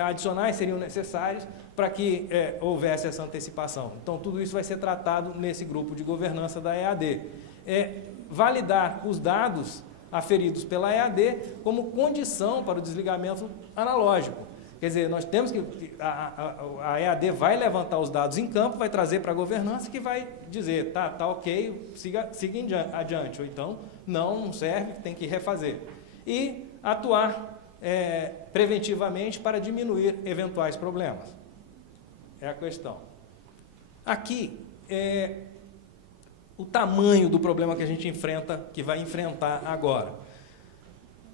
adicionais seriam necessários para que houvesse essa antecipação? Então, tudo isso vai ser tratado nesse grupo de governança da EAD. Validar os dados aferidos pela EAD como condição para o desligamento analógico. Quer dizer, nós temos que... A EAD vai levantar os dados em campo, vai trazer para a governança que vai dizer, tá ok, siga adiante, ou então, não serve, tem que refazer. E atuar preventivamente para diminuir eventuais problemas. É a questão. Aqui, o tamanho do problema que a gente que vai enfrentar agora.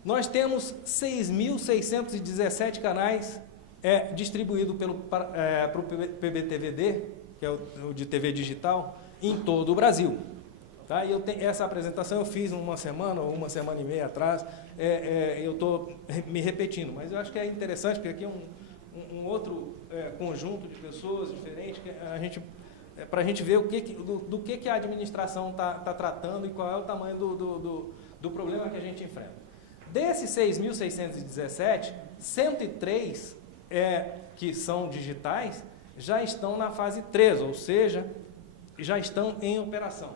Nós temos 6.617 canais distribuídos para o PBTVD, que é o de TV digital, em todo o Brasil. Tá? E essa apresentação eu fiz uma semana ou uma semana e meia atrás, eu estou me repetindo, mas eu acho que é interessante, porque aqui é um outro conjunto de pessoas diferentes, para a gente ver do que a administração está tratando e qual é o tamanho do problema que a gente enfrenta. Desses 6.617, 103 que são digitais já estão na fase 3, ou seja, já estão em operação.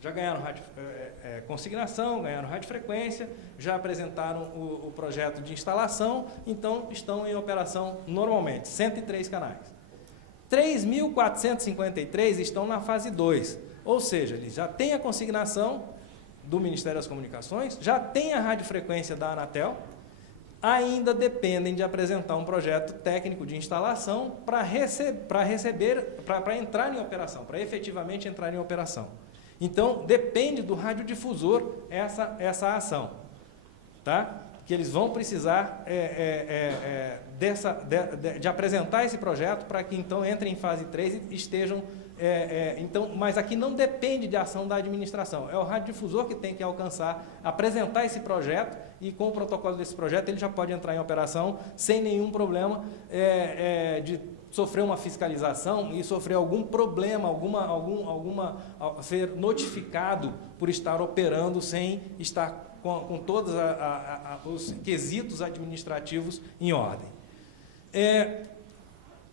Já ganharam consignação, ganharam radiofrequência, já apresentaram o projeto de instalação, então estão em operação normalmente, 103 canais. 3.453 estão na fase 2, ou seja, eles já têm a consignação do Ministério das Comunicações, já tem a radiofrequência da Anatel ainda dependem de apresentar um projeto técnico de instalação para entrar em operação, para efetivamente entrar em operação. Então, depende do radiodifusor essa ação, tá? Que eles vão precisar de apresentar esse projeto para que, então, entrem em fase 3 e estejam... mas aqui não depende de ação da administração, é o radiodifusor que tem que apresentar esse projeto, e com o protocolo desse projeto ele já pode entrar em operação sem nenhum problema de sofrer uma fiscalização e sofrer algum problema, ser notificado por estar operando sem estar com todos os quesitos administrativos em ordem.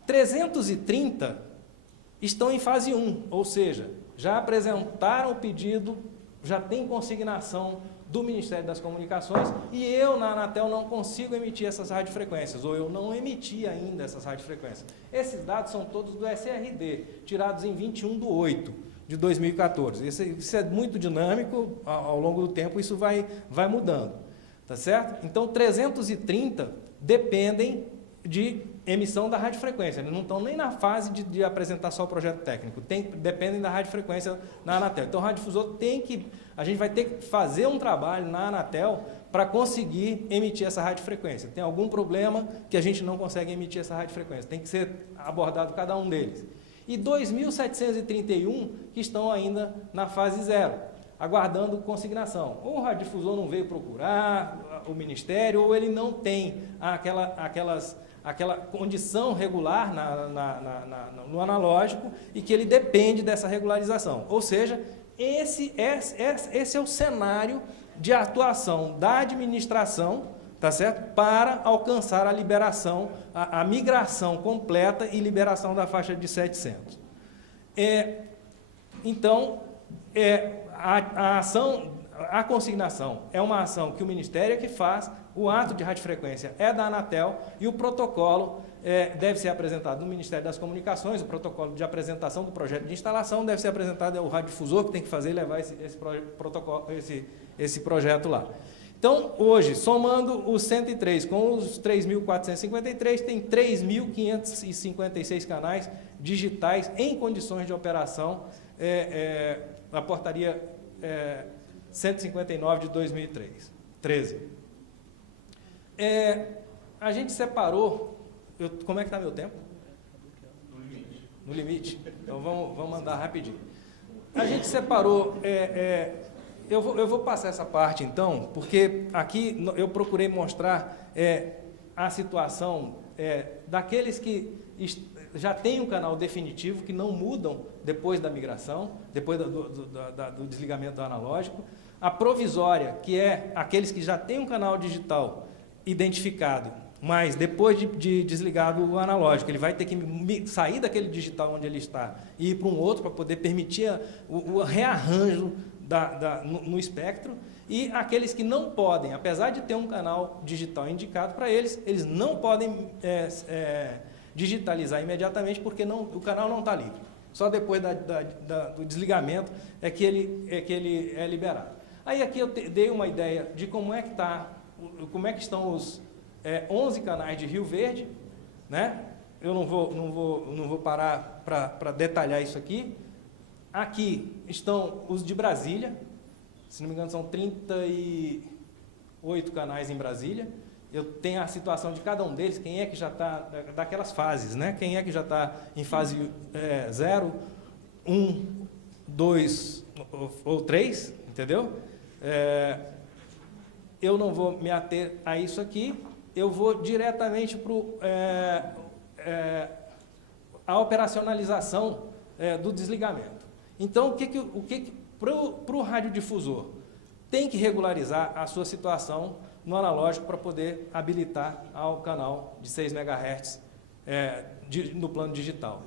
330 estão em fase 1, ou seja, já apresentaram o pedido, já tem consignação do Ministério das Comunicações, e eu, na Anatel, não consigo emitir essas radiofrequências, ou eu não emiti ainda essas radiofrequências. Esses dados são todos do SRD, tirados em 21/8 de 2014. Isso é muito dinâmico, ao longo do tempo isso vai mudando, tá certo? Então, 330 dependem de emissão da radiofrequência, eles não estão nem na fase de apresentar só o projeto técnico, dependem da radiofrequência na Anatel. Então, o radiodifusor a gente vai ter que fazer um trabalho na Anatel para conseguir emitir essa radiofrequência. Tem algum problema que a gente não consegue emitir essa radiofrequência, tem que ser abordado cada um deles. E 2.731 que estão ainda na fase 0, aguardando consignação. Ou o radiodifusor não veio procurar o Ministério, ou ele não tem aquela condição regular no analógico e que ele depende dessa regularização. Ou seja, esse é o cenário de atuação da administração, tá certo? Para alcançar a liberação, a migração completa e liberação da faixa de 700. Então, a consignação é uma ação que o Ministério é que faz, o ato de radiofrequência é da Anatel e o protocolo deve ser apresentado no Ministério das Comunicações, o protocolo de apresentação do projeto de instalação deve ser apresentado ao radiodifusor que tem que fazer e levar esse projeto lá. Então, hoje, somando os 103 com os 3.453, tem 3.556 canais digitais em condições de operação, a portaria 159 de 2013. A gente separou... como é que está meu tempo? No limite. No limite? Então, vamos andar rapidinho. A gente separou... eu vou passar essa parte, então, porque aqui eu procurei mostrar a situação daqueles que já têm um canal definitivo, que não mudam depois da migração, depois do desligamento do analógico. A provisória, que é aqueles que já têm um canal digital identificado, mas depois de desligado o analógico, ele vai ter que sair daquele digital onde ele está e ir para um outro para poder permitir o rearranjo no espectro, e aqueles que não podem, apesar de ter um canal digital indicado para eles, eles não podem digitalizar imediatamente porque o canal não está livre. Só depois do desligamento é que ele é liberado. Aí aqui eu dei uma ideia de como é que estão os 11 canais de Rio Verde, né? Eu não vou parar para detalhar isso aqui. Aqui estão os de Brasília, se não me engano são 38 canais em Brasília. Eu tenho a situação de cada um deles, quem é que já está, daquelas fases, né? Quem é que já está em fase 0, 1, 2 ou 3, entendeu? Eu não vou me ater a isso aqui, eu vou diretamente para a operacionalização do desligamento. Então, para o radiodifusor, tem que regularizar a sua situação no analógico para poder habilitar ao canal de 6 MHz no plano digital.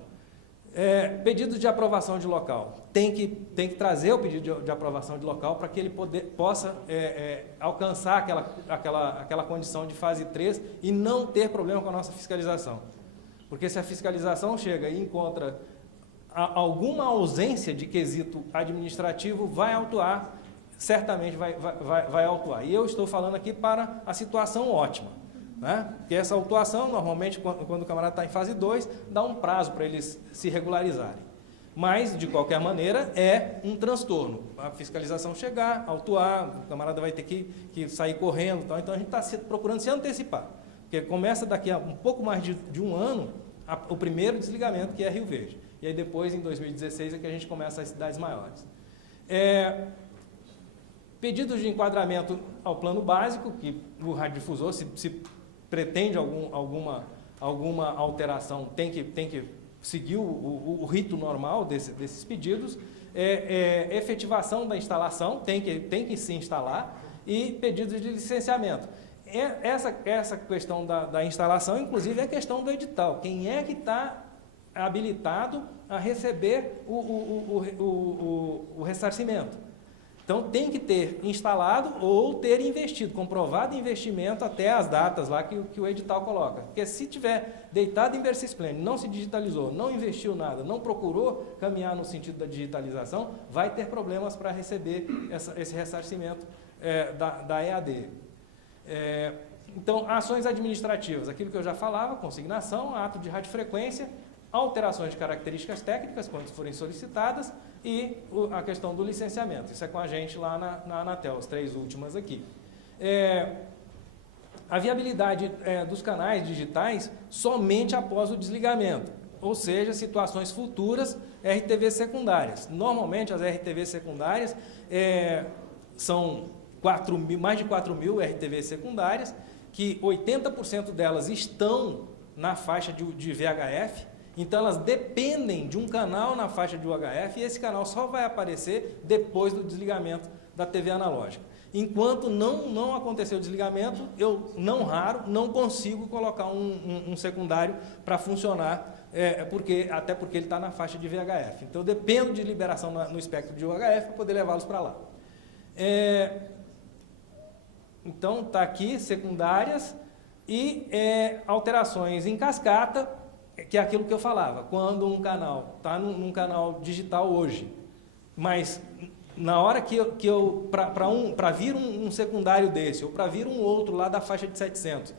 Pedido de aprovação de local. Tem que trazer o pedido de aprovação de local para que ele possa alcançar aquela condição de fase 3 e não ter problema com a nossa fiscalização. Porque se a fiscalização chega e encontra alguma ausência de quesito administrativo, vai autuar, certamente vai autuar. E eu estou falando aqui para a situação ótima. né? Porque essa autuação, normalmente, quando o camarada está em fase 2, dá um prazo para eles se regularizarem. Mas, de qualquer maneira, é um transtorno. A fiscalização chegar, autuar, o camarada vai ter que sair correndo. Então, a gente está procurando se antecipar. Porque começa daqui a um pouco mais de um ano o primeiro desligamento, que é Rio Verde. E aí, depois, em 2016, é que a gente começa as cidades maiores. Pedidos de enquadramento ao plano básico, que o radiodifusor, se pretende alguma alteração, tem que seguir o rito normal desses pedidos, efetivação da instalação, tem que se instalar, e pedidos de licenciamento. Essa questão da instalação, inclusive, é a questão do edital. Quem é que está habilitado a receber o ressarcimento? Então, tem que ter instalado ou ter investido, comprovado investimento até as datas lá que o edital coloca. Porque se tiver deitado em Versysplane, não se digitalizou, não investiu nada, não procurou caminhar no sentido da digitalização, vai ter problemas para receber esse ressarcimento da EAD. Então, ações administrativas, aquilo que eu já falava, consignação, ato de radiofrequência, alterações de características técnicas, quando forem solicitadas, e a questão do licenciamento. Isso é com a gente lá na Anatel, as 3 últimas aqui. A viabilidade dos canais digitais somente após o desligamento, ou seja, situações futuras, RTV secundárias. Normalmente, as RTV secundárias são mais de 4.000 RTV secundárias, que 80% delas estão na faixa de VHF. Então, elas dependem de um canal na faixa de UHF, e esse canal só vai aparecer depois do desligamento da TV analógica. Enquanto não aconteceu o desligamento, eu, não consigo colocar um secundário para funcionar, até porque ele está na faixa de VHF. Então, eu dependo de liberação no espectro de UHF para poder levá-los para lá. Então, está aqui, secundárias e alterações em cascata, que é aquilo que eu falava. Quando um canal está num canal digital hoje, mas na hora para vir um secundário desse, ou para vir um outro lá da faixa de 700,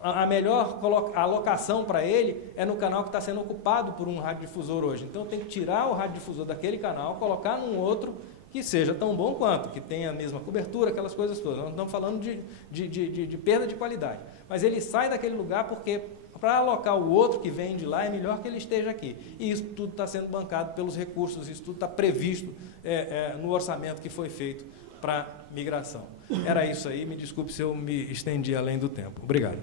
a melhor alocação para ele é no canal que está sendo ocupado por um radiodifusor hoje. Então, tem que tirar o radiodifusor daquele canal, colocar num outro que seja tão bom quanto, que tenha a mesma cobertura, aquelas coisas todas. Nós não estamos falando de perda de qualidade. Mas ele sai daquele lugar porque, para alocar o outro que vem de lá, é melhor que ele esteja aqui. E isso tudo está sendo bancado pelos recursos, isso tudo está previsto no orçamento que foi feito para migração. Era isso aí, me desculpe se eu me estendi além do tempo. Obrigado.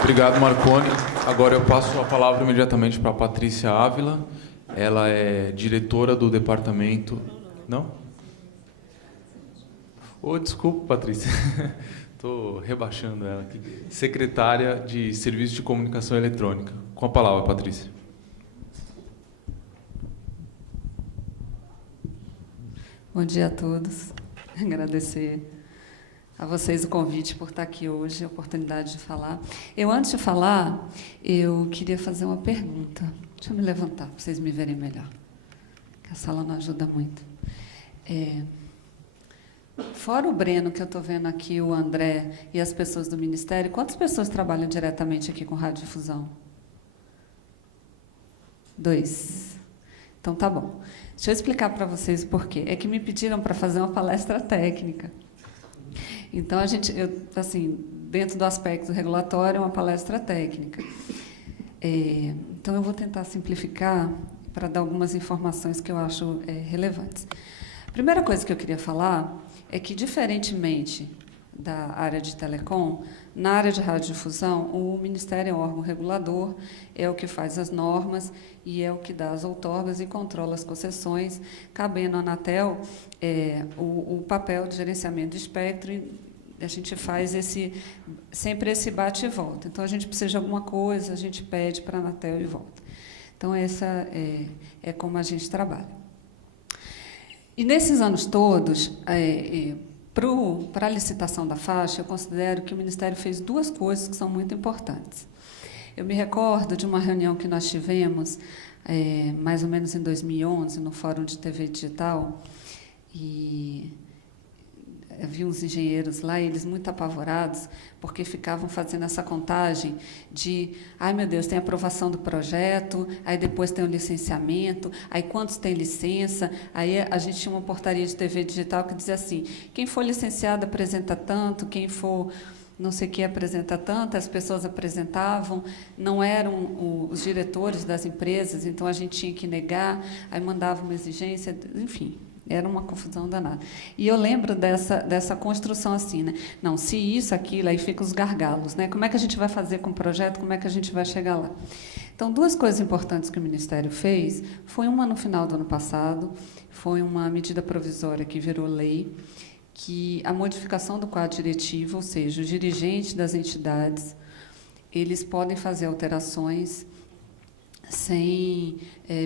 Obrigado, Marconi. Agora eu passo a palavra imediatamente para a Patrícia Ávila. Ela é diretora do departamento... Não? Desculpa, Patrícia. Estou rebaixando ela aqui. Secretária de Serviço de Comunicação Eletrônica. Com a palavra, Patrícia. Bom dia a todos. Agradecer a vocês o convite por estar aqui hoje, a oportunidade de falar. Antes de falar, eu queria fazer uma pergunta. Deixa eu me levantar, para vocês me verem melhor, que a sala não ajuda muito. Fora o Breno, que eu estou vendo aqui, o André e as pessoas do Ministério, quantas pessoas trabalham diretamente aqui com radiodifusão? 2. Então, tá bom. Deixa eu explicar para vocês o porquê. É que me pediram para fazer uma palestra técnica. Então, dentro do aspecto regulatório, é uma palestra técnica. Então, eu vou tentar simplificar para dar algumas informações que eu acho relevantes. A primeira coisa que eu queria falar é que, diferentemente da área de telecom, na área de radiodifusão, o Ministério é um órgão regulador, é o que faz as normas e é o que dá as outorgas e controla as concessões, cabendo à Anatel o papel de gerenciamento do espectro, e a gente faz sempre esse bate e volta. Então, a gente precisa de alguma coisa, a gente pede para a Anatel e volta. Então, essa é como a gente trabalha. E, nesses anos todos, para a licitação da faixa, eu considero que o Ministério fez 2 coisas que são muito importantes. Eu me recordo de uma reunião que nós tivemos, mais ou menos em 2011, no Fórum de TV Digital, e havia uns engenheiros lá, e eles muito apavorados, porque ficavam fazendo essa contagem de, ai meu Deus, tem aprovação do projeto, aí depois tem o licenciamento, aí quantos tem licença, aí a gente tinha uma portaria de TV digital que dizia assim, quem for licenciado apresenta tanto, quem for não sei o que apresenta tanto, as pessoas apresentavam, não eram os diretores das empresas, então a gente tinha que negar, aí mandava uma exigência, enfim, era uma confusão danada. E eu lembro dessa construção assim, né? Não, se isso, aquilo, aí ficam os gargalos, né? Como é que a gente vai fazer com o projeto, como é que a gente vai chegar lá? Então, duas coisas importantes que o Ministério fez, foi uma no final do ano passado, foi uma medida provisória que virou lei, que a modificação do quadro diretivo, ou seja, os dirigentes das entidades, eles podem fazer alterações sem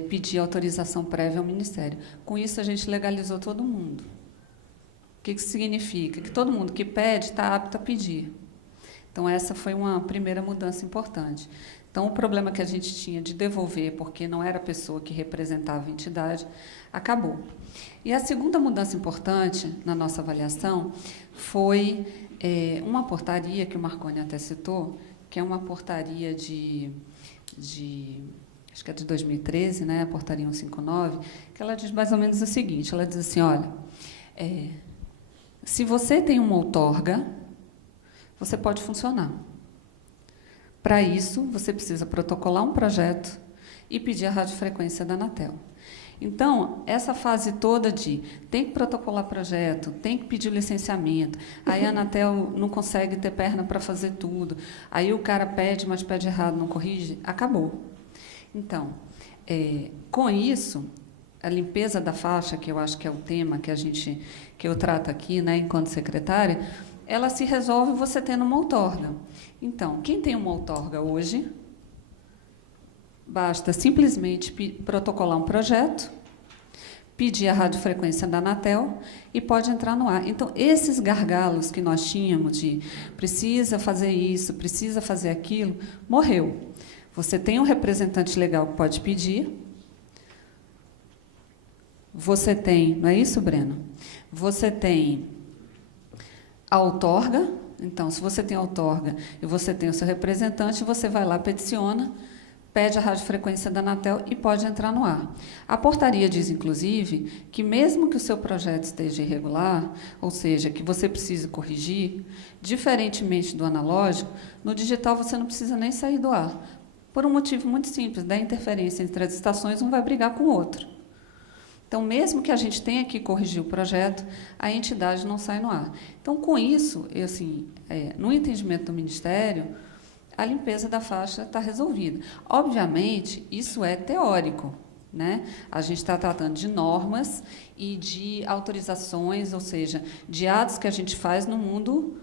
pedir autorização prévia ao Ministério. Com isso, a gente legalizou todo mundo. O que isso significa? Que todo mundo que pede está apto a pedir. Então, essa foi uma primeira mudança importante. Então, o problema que a gente tinha de devolver, porque não era a pessoa que representava a entidade, acabou. E a segunda mudança importante na nossa avaliação foi uma portaria que o Marconi até citou, que é uma portaria acho que é de 2013, né, a portaria 159, que ela diz mais ou menos o seguinte, ela diz assim, olha, se você tem uma outorga, você pode funcionar. Para isso, você precisa protocolar um projeto e pedir a radiofrequência da Anatel. Então, essa fase toda de tem que protocolar projeto, tem que pedir o licenciamento, aí a Anatel não consegue ter perna para fazer tudo, aí o cara pede, mas pede errado, não corrige, acabou. Então, com isso, a limpeza da faixa, que eu acho que é o tema que eu trato aqui, né, enquanto secretária, ela se resolve você tendo uma outorga. Então, quem tem uma outorga hoje, basta simplesmente protocolar um projeto, pedir a radiofrequência da Anatel e pode entrar no ar. Então, esses gargalos que nós tínhamos de precisa fazer isso, precisa fazer aquilo, morreu. Você tem um representante legal que pode pedir. Você tem, não é isso, Breno? Você tem a outorga. Então, se você tem a outorga e você tem o seu representante, você vai lá, peticiona, pede a radiofrequência da Anatel e pode entrar no ar. A portaria diz, inclusive, que mesmo que o seu projeto esteja irregular, ou seja, que você precise corrigir, diferentemente do analógico, no digital você não precisa nem sair do ar, por um motivo muito simples, da interferência entre as estações, um vai brigar com o outro. Então, mesmo que a gente tenha que corrigir o projeto, a entidade não sai no ar. Então, com isso, no entendimento do Ministério, a limpeza da faixa está resolvida. Obviamente, isso é teórico, né? A gente está tratando de normas e de autorizações, ou seja, de atos que a gente faz no mundo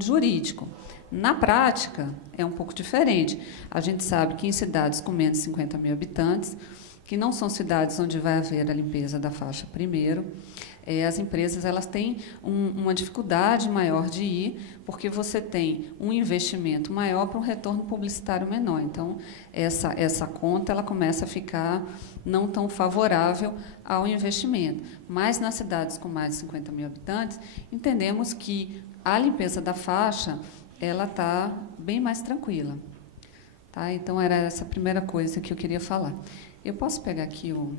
jurídico. Na prática, é um pouco diferente. A gente sabe que em cidades com menos de 50 mil habitantes, que não são cidades onde vai haver a limpeza da faixa primeiro, as empresas elas têm uma dificuldade maior de ir, porque você tem um investimento maior para um retorno publicitário menor. Então, essa conta ela começa a ficar não tão favorável ao investimento. Mas, nas cidades com mais de 50 mil habitantes, entendemos que a limpeza da faixa ela está bem mais tranquila. Tá? Então, era essa a primeira coisa que eu queria falar. Eu posso pegar aqui o...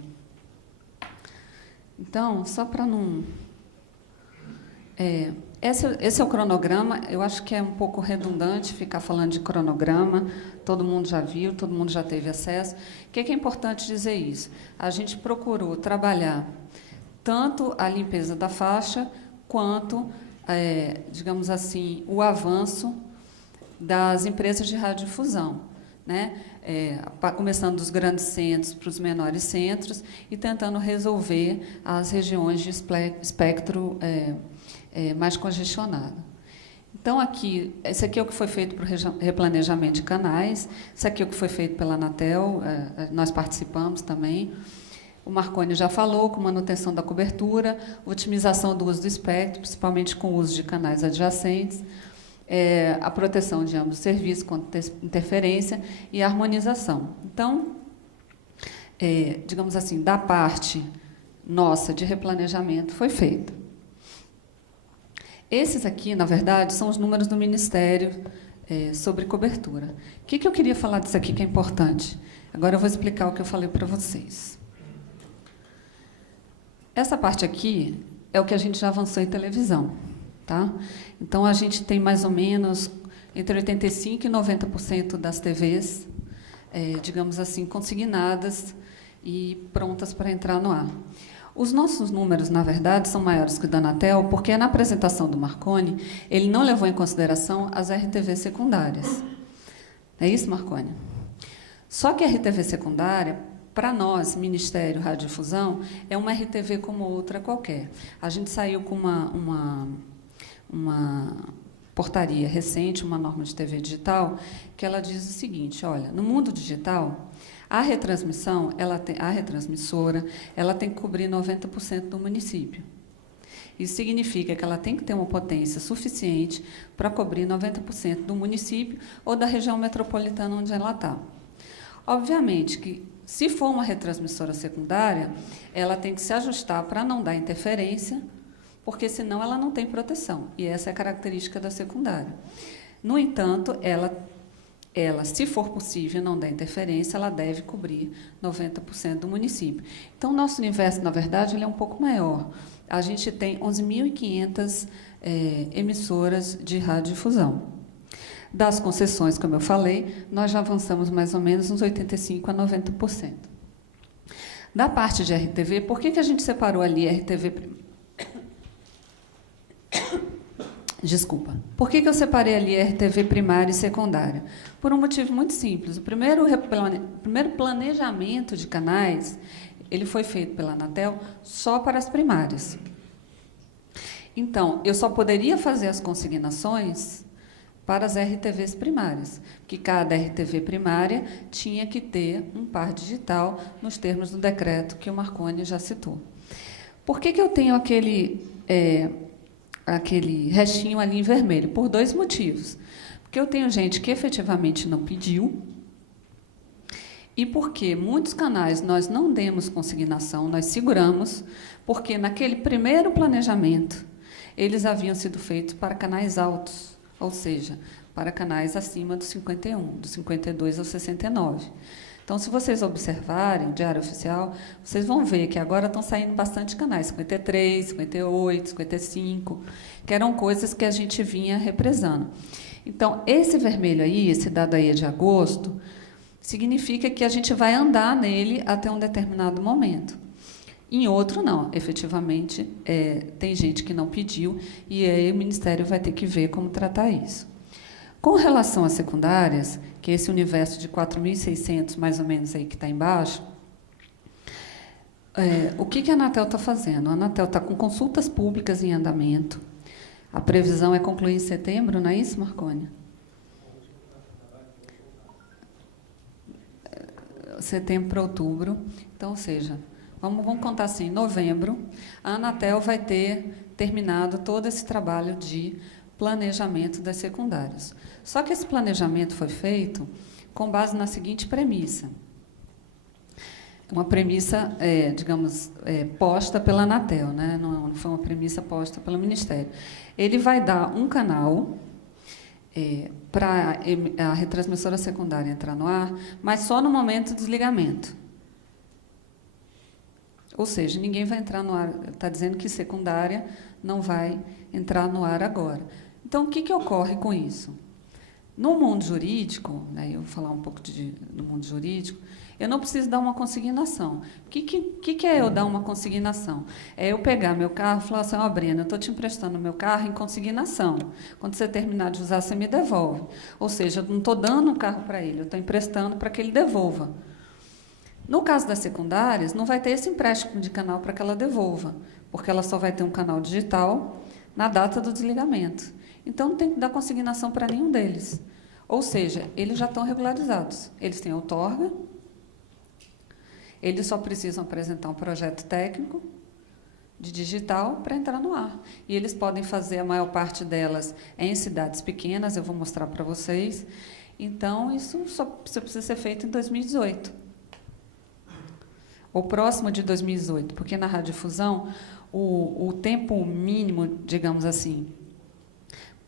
Então, só para não... Esse é o cronograma. Eu acho que é um pouco redundante ficar falando de cronograma. Todo mundo já viu, todo mundo já teve acesso. O que é importante dizer isso? A gente procurou trabalhar tanto a limpeza da faixa, quanto, digamos assim, o avanço das empresas de radiodifusão, né? Começando dos grandes centros para os menores centros e tentando resolver as regiões de espectro mais congestionado. Então, aqui, esse aqui é o que foi feito para o replanejamento de canais, esse aqui é o que foi feito pela Anatel, nós participamos também. O Marconi já falou, com manutenção da cobertura, otimização do uso do espectro, principalmente com o uso de canais adjacentes, a proteção de ambos os serviços contra interferência e a harmonização. Então, digamos assim, da parte nossa de replanejamento foi feita. Esses aqui, na verdade, são os números do Ministério sobre cobertura. O que eu queria falar disso aqui que é importante? Agora eu vou explicar o que eu falei para vocês. Essa parte aqui é o que a gente já avançou em televisão. Tá? Então, a gente tem mais ou menos entre 85% e 90% das TVs, digamos assim, consignadas e prontas para entrar no ar. Os nossos números, na verdade, são maiores que o da Anatel, porque na apresentação do Marconi, ele não levou em consideração as RTV secundárias. É isso, Marconi? Só que a RTV secundária, para nós, Ministério Radiodifusão, é uma RTV como outra qualquer. A gente saiu com uma portaria recente, uma norma de TV digital, que ela diz o seguinte: olha, no mundo digital, a retransmissão, a retransmissora, ela tem que cobrir 90% do município. Isso significa que ela tem que ter uma potência suficiente para cobrir 90% do município ou da região metropolitana onde ela está. Obviamente que, se for uma retransmissora secundária, ela tem que se ajustar para não dar interferência, porque senão ela não tem proteção, e essa é a característica da secundária. No entanto, ela, se for possível não dar interferência, ela deve cobrir 90% do município. Então, o nosso universo, na verdade, ele é um pouco maior. A gente tem 11.500 emissoras de radiodifusão. Das concessões, como eu falei, nós já avançamos mais ou menos uns 85% a 90%. Da parte de RTV, por que a gente separou ali RTV... Desculpa. Por que eu separei ali RTV primária e secundária? Por um motivo muito simples. O primeiro planejamento de canais, ele foi feito pela Anatel só para as primárias. Então, eu só poderia fazer as consignações para as RTVs primárias, porque cada RTV primária tinha que ter um par digital nos termos do decreto que o Marconi já citou. Por que eu tenho aquele restinho ali em vermelho? Por dois motivos. Porque eu tenho gente que efetivamente não pediu, e porque muitos canais nós não demos consignação, nós seguramos, porque naquele primeiro planejamento eles haviam sido feitos para canais altos, ou seja, para canais acima do 51, do 52 ao 69. Então, se vocês observarem o Diário Oficial, vocês vão ver que agora estão saindo bastante canais, 53, 58, 55, que eram coisas que a gente vinha represando. Então, esse vermelho aí, esse dado aí de agosto, significa que a gente vai andar nele até um determinado momento. Em outro, não. Efetivamente, tem gente que não pediu, e aí o Ministério vai ter que ver como tratar isso. Com relação às secundárias, que é esse universo de 4.600, mais ou menos, aí que está embaixo, o que a Anatel está fazendo? A Anatel está com consultas públicas em andamento. A previsão é concluir em setembro, não é isso, Marconi? Setembro para outubro. Então, ou seja, vamos contar assim, em novembro, a Anatel vai ter terminado todo esse trabalho de planejamento das secundárias. Só que esse planejamento foi feito com base na seguinte premissa. Uma premissa, digamos, posta pela Anatel, né? Não foi uma premissa posta pelo Ministério. Ele vai dar um canal para a retransmissora secundária entrar no ar, mas só no momento do desligamento. Ou seja, ninguém vai entrar no ar. Está dizendo que secundária não vai entrar no ar agora. Então, o que ocorre com isso? No mundo jurídico, né, eu vou falar um pouco do mundo jurídico, eu não preciso dar uma consignação. O que é eu dar uma consignação? É eu pegar meu carro e falar assim: Breno, eu estou te emprestando meu carro em consignação. Quando você terminar de usar, você me devolve. Ou seja, eu não estou dando o carro para ele, eu estou emprestando para que ele devolva. No caso das secundárias, não vai ter esse empréstimo de canal para que ela devolva, porque ela só vai ter um canal digital na data do desligamento. Então, não tem que dar consignação para nenhum deles. Ou seja, eles já estão regularizados. Eles têm outorga, eles só precisam apresentar um projeto técnico de digital para entrar no ar. E eles podem fazer, a maior parte delas em cidades pequenas, eu vou mostrar para vocês. Então, isso só precisa ser feito em 2018. Ou próximo de 2018, porque na radiodifusão, o tempo mínimo, digamos assim,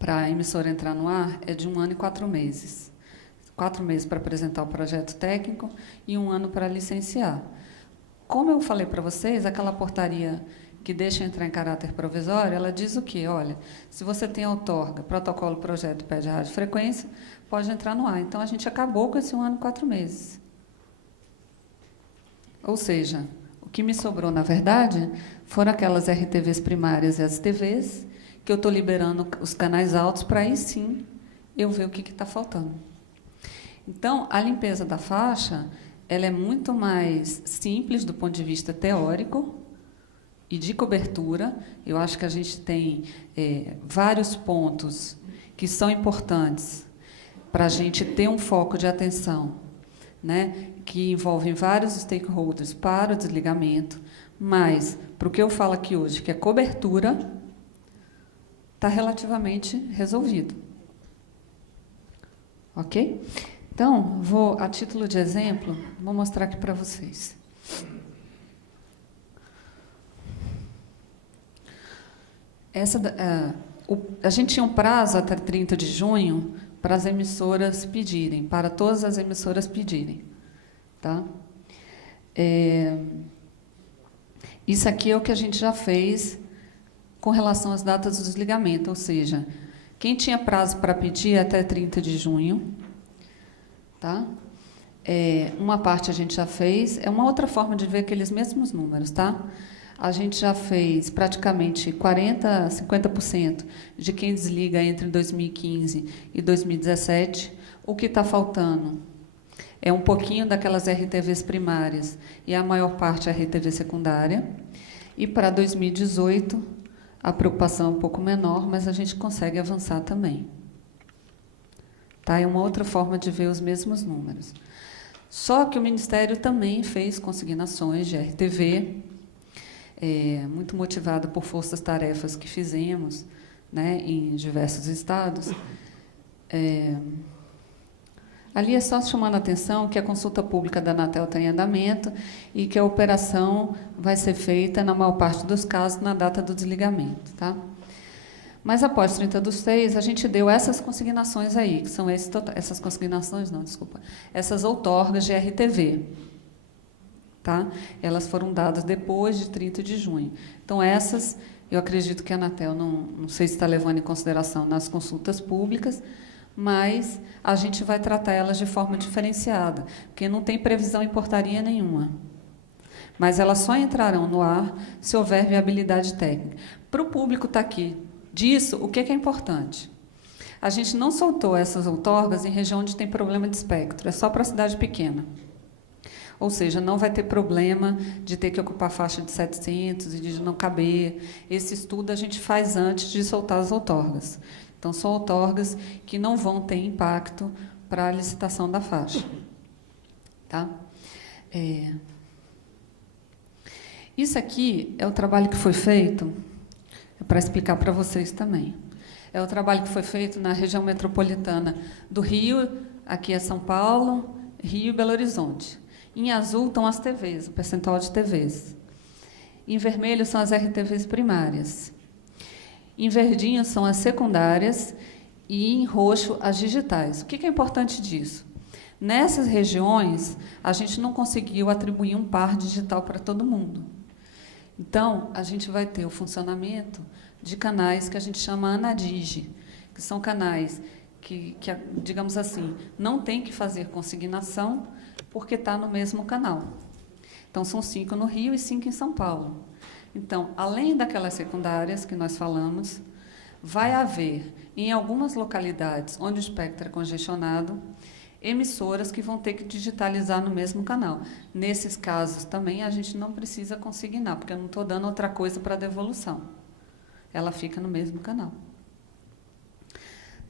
para a emissora entrar no ar é de 1 ano e 4 meses. 4 meses para apresentar o projeto técnico e 1 ano para licenciar. Como eu falei para vocês, aquela portaria que deixa entrar em caráter provisório, ela diz o quê? Olha, se você tem outorga, protocolo, projeto e pede radiofrequência, pode entrar no ar. Então, a gente acabou com esse 1 ano e 4 meses. Ou seja, o que me sobrou, na verdade, foram aquelas RTVs primárias e as TVs, que eu estou liberando os canais altos para aí sim eu ver o que está faltando. Então, a limpeza da faixa ela é muito mais simples do ponto de vista teórico e de cobertura. Eu acho que a gente tem vários pontos que são importantes para a gente ter um foco de atenção, né, que envolvem vários stakeholders para o desligamento, mas, para o que eu falo aqui hoje, que é cobertura, está relativamente resolvido. Ok? Então, vou, a título de exemplo, vou mostrar aqui para vocês. A gente tinha um prazo até 30 de junho para as emissoras pedirem, para todas as emissoras pedirem. Tá? Isso aqui é o que a gente já fez com relação às datas do desligamento, ou seja, quem tinha prazo para pedir até 30 de junho, tá? Uma parte a gente já fez, é uma outra forma de ver aqueles mesmos números, tá? A gente já fez praticamente 40%, 50% de quem desliga entre 2015 e 2017. O que está faltando é um pouquinho daquelas RTVs primárias e a maior parte é RTV secundária. E para 2018, a preocupação é um pouco menor, mas a gente consegue avançar também. Tá? É uma outra forma de ver os mesmos números. Só que o Ministério também fez consignações de RTV, muito motivado por forças-tarefas que fizemos, né, em diversos estados. Ali é só chamando a atenção que a consulta pública da Anatel está em andamento e que a operação vai ser feita, na maior parte dos casos, na data do desligamento. Tá? Mas, após 30/6, a gente deu essas consignações aí, que são essas consignações, não, desculpa, essas outorgas de RTV. Tá? Elas foram dadas depois de 30 de junho. Então, essas, eu acredito que a Anatel não sei se está levando em consideração nas consultas públicas, mas a gente vai tratar elas de forma diferenciada, porque não tem previsão em portaria nenhuma. Mas elas só entrarão no ar se houver viabilidade técnica. Para o público estar aqui disso, o que é importante? A gente não soltou essas outorgas em região onde tem problema de espectro, é só para cidade pequena. Ou seja, não vai ter problema de ter que ocupar faixa de 700 e de não caber. Esse estudo a gente faz antes de soltar as outorgas. Então, são outorgas que não vão ter impacto para a licitação da faixa. Tá? Isso aqui é o trabalho que foi feito, para explicar para vocês também. É o trabalho que foi feito na região metropolitana do Rio, aqui é São Paulo, Rio e Belo Horizonte. Em azul estão as TVs, o percentual de TVs. Em vermelho são as RTVs primárias. Em verdinho são as secundárias e em roxo as digitais. O que é importante disso? Nessas regiões, a gente não conseguiu atribuir um par digital para todo mundo. Então, a gente vai ter o funcionamento de canais que a gente chama ANADIGE, que são canais que, digamos assim, não tem que fazer consignação porque está no mesmo canal. Então, são 5 no Rio e 5 em São Paulo. Então, além daquelas secundárias que nós falamos, vai haver, em algumas localidades onde o espectro é congestionado, emissoras que vão ter que digitalizar no mesmo canal. Nesses casos também a gente não precisa consignar, porque eu não estou dando outra coisa para devolução. Ela fica no mesmo canal.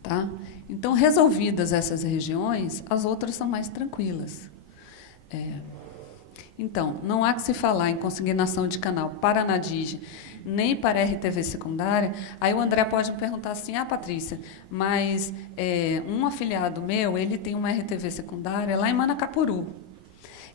Tá? Então, resolvidas essas regiões, as outras são mais tranquilas. Então, não há que se falar em consignação de canal para a ANADIGE, nem para a RTV secundária. Aí o André pode me perguntar assim, Patrícia, mas um afiliado meu, ele tem uma RTV secundária lá em Manacapuru.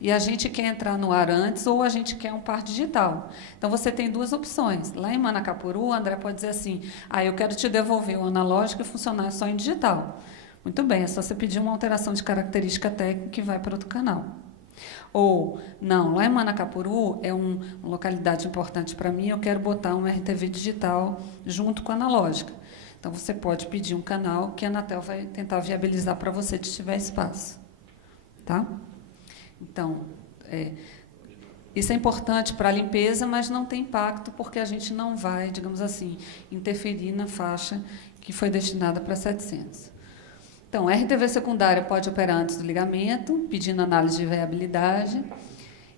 e a gente quer entrar no ar antes ou a gente quer um par digital. Então, você tem duas opções. Lá em Manacapuru, o André pode dizer assim, eu quero te devolver o analógico e funcionar só em digital. Muito bem, é só você pedir uma alteração de característica técnica que vai para outro canal. Ou, não, lá em Manacapuru é uma localidade importante para mim, eu quero botar um RTV digital junto com a analógica. Então, você pode pedir um canal que a Anatel vai tentar viabilizar para você se tiver espaço. Tá? Então, isso é importante para a limpeza, mas não tem impacto, porque a gente não vai, digamos assim, interferir na faixa que foi destinada para 700. Então, a RTV secundária pode operar antes do ligamento, pedindo análise de viabilidade,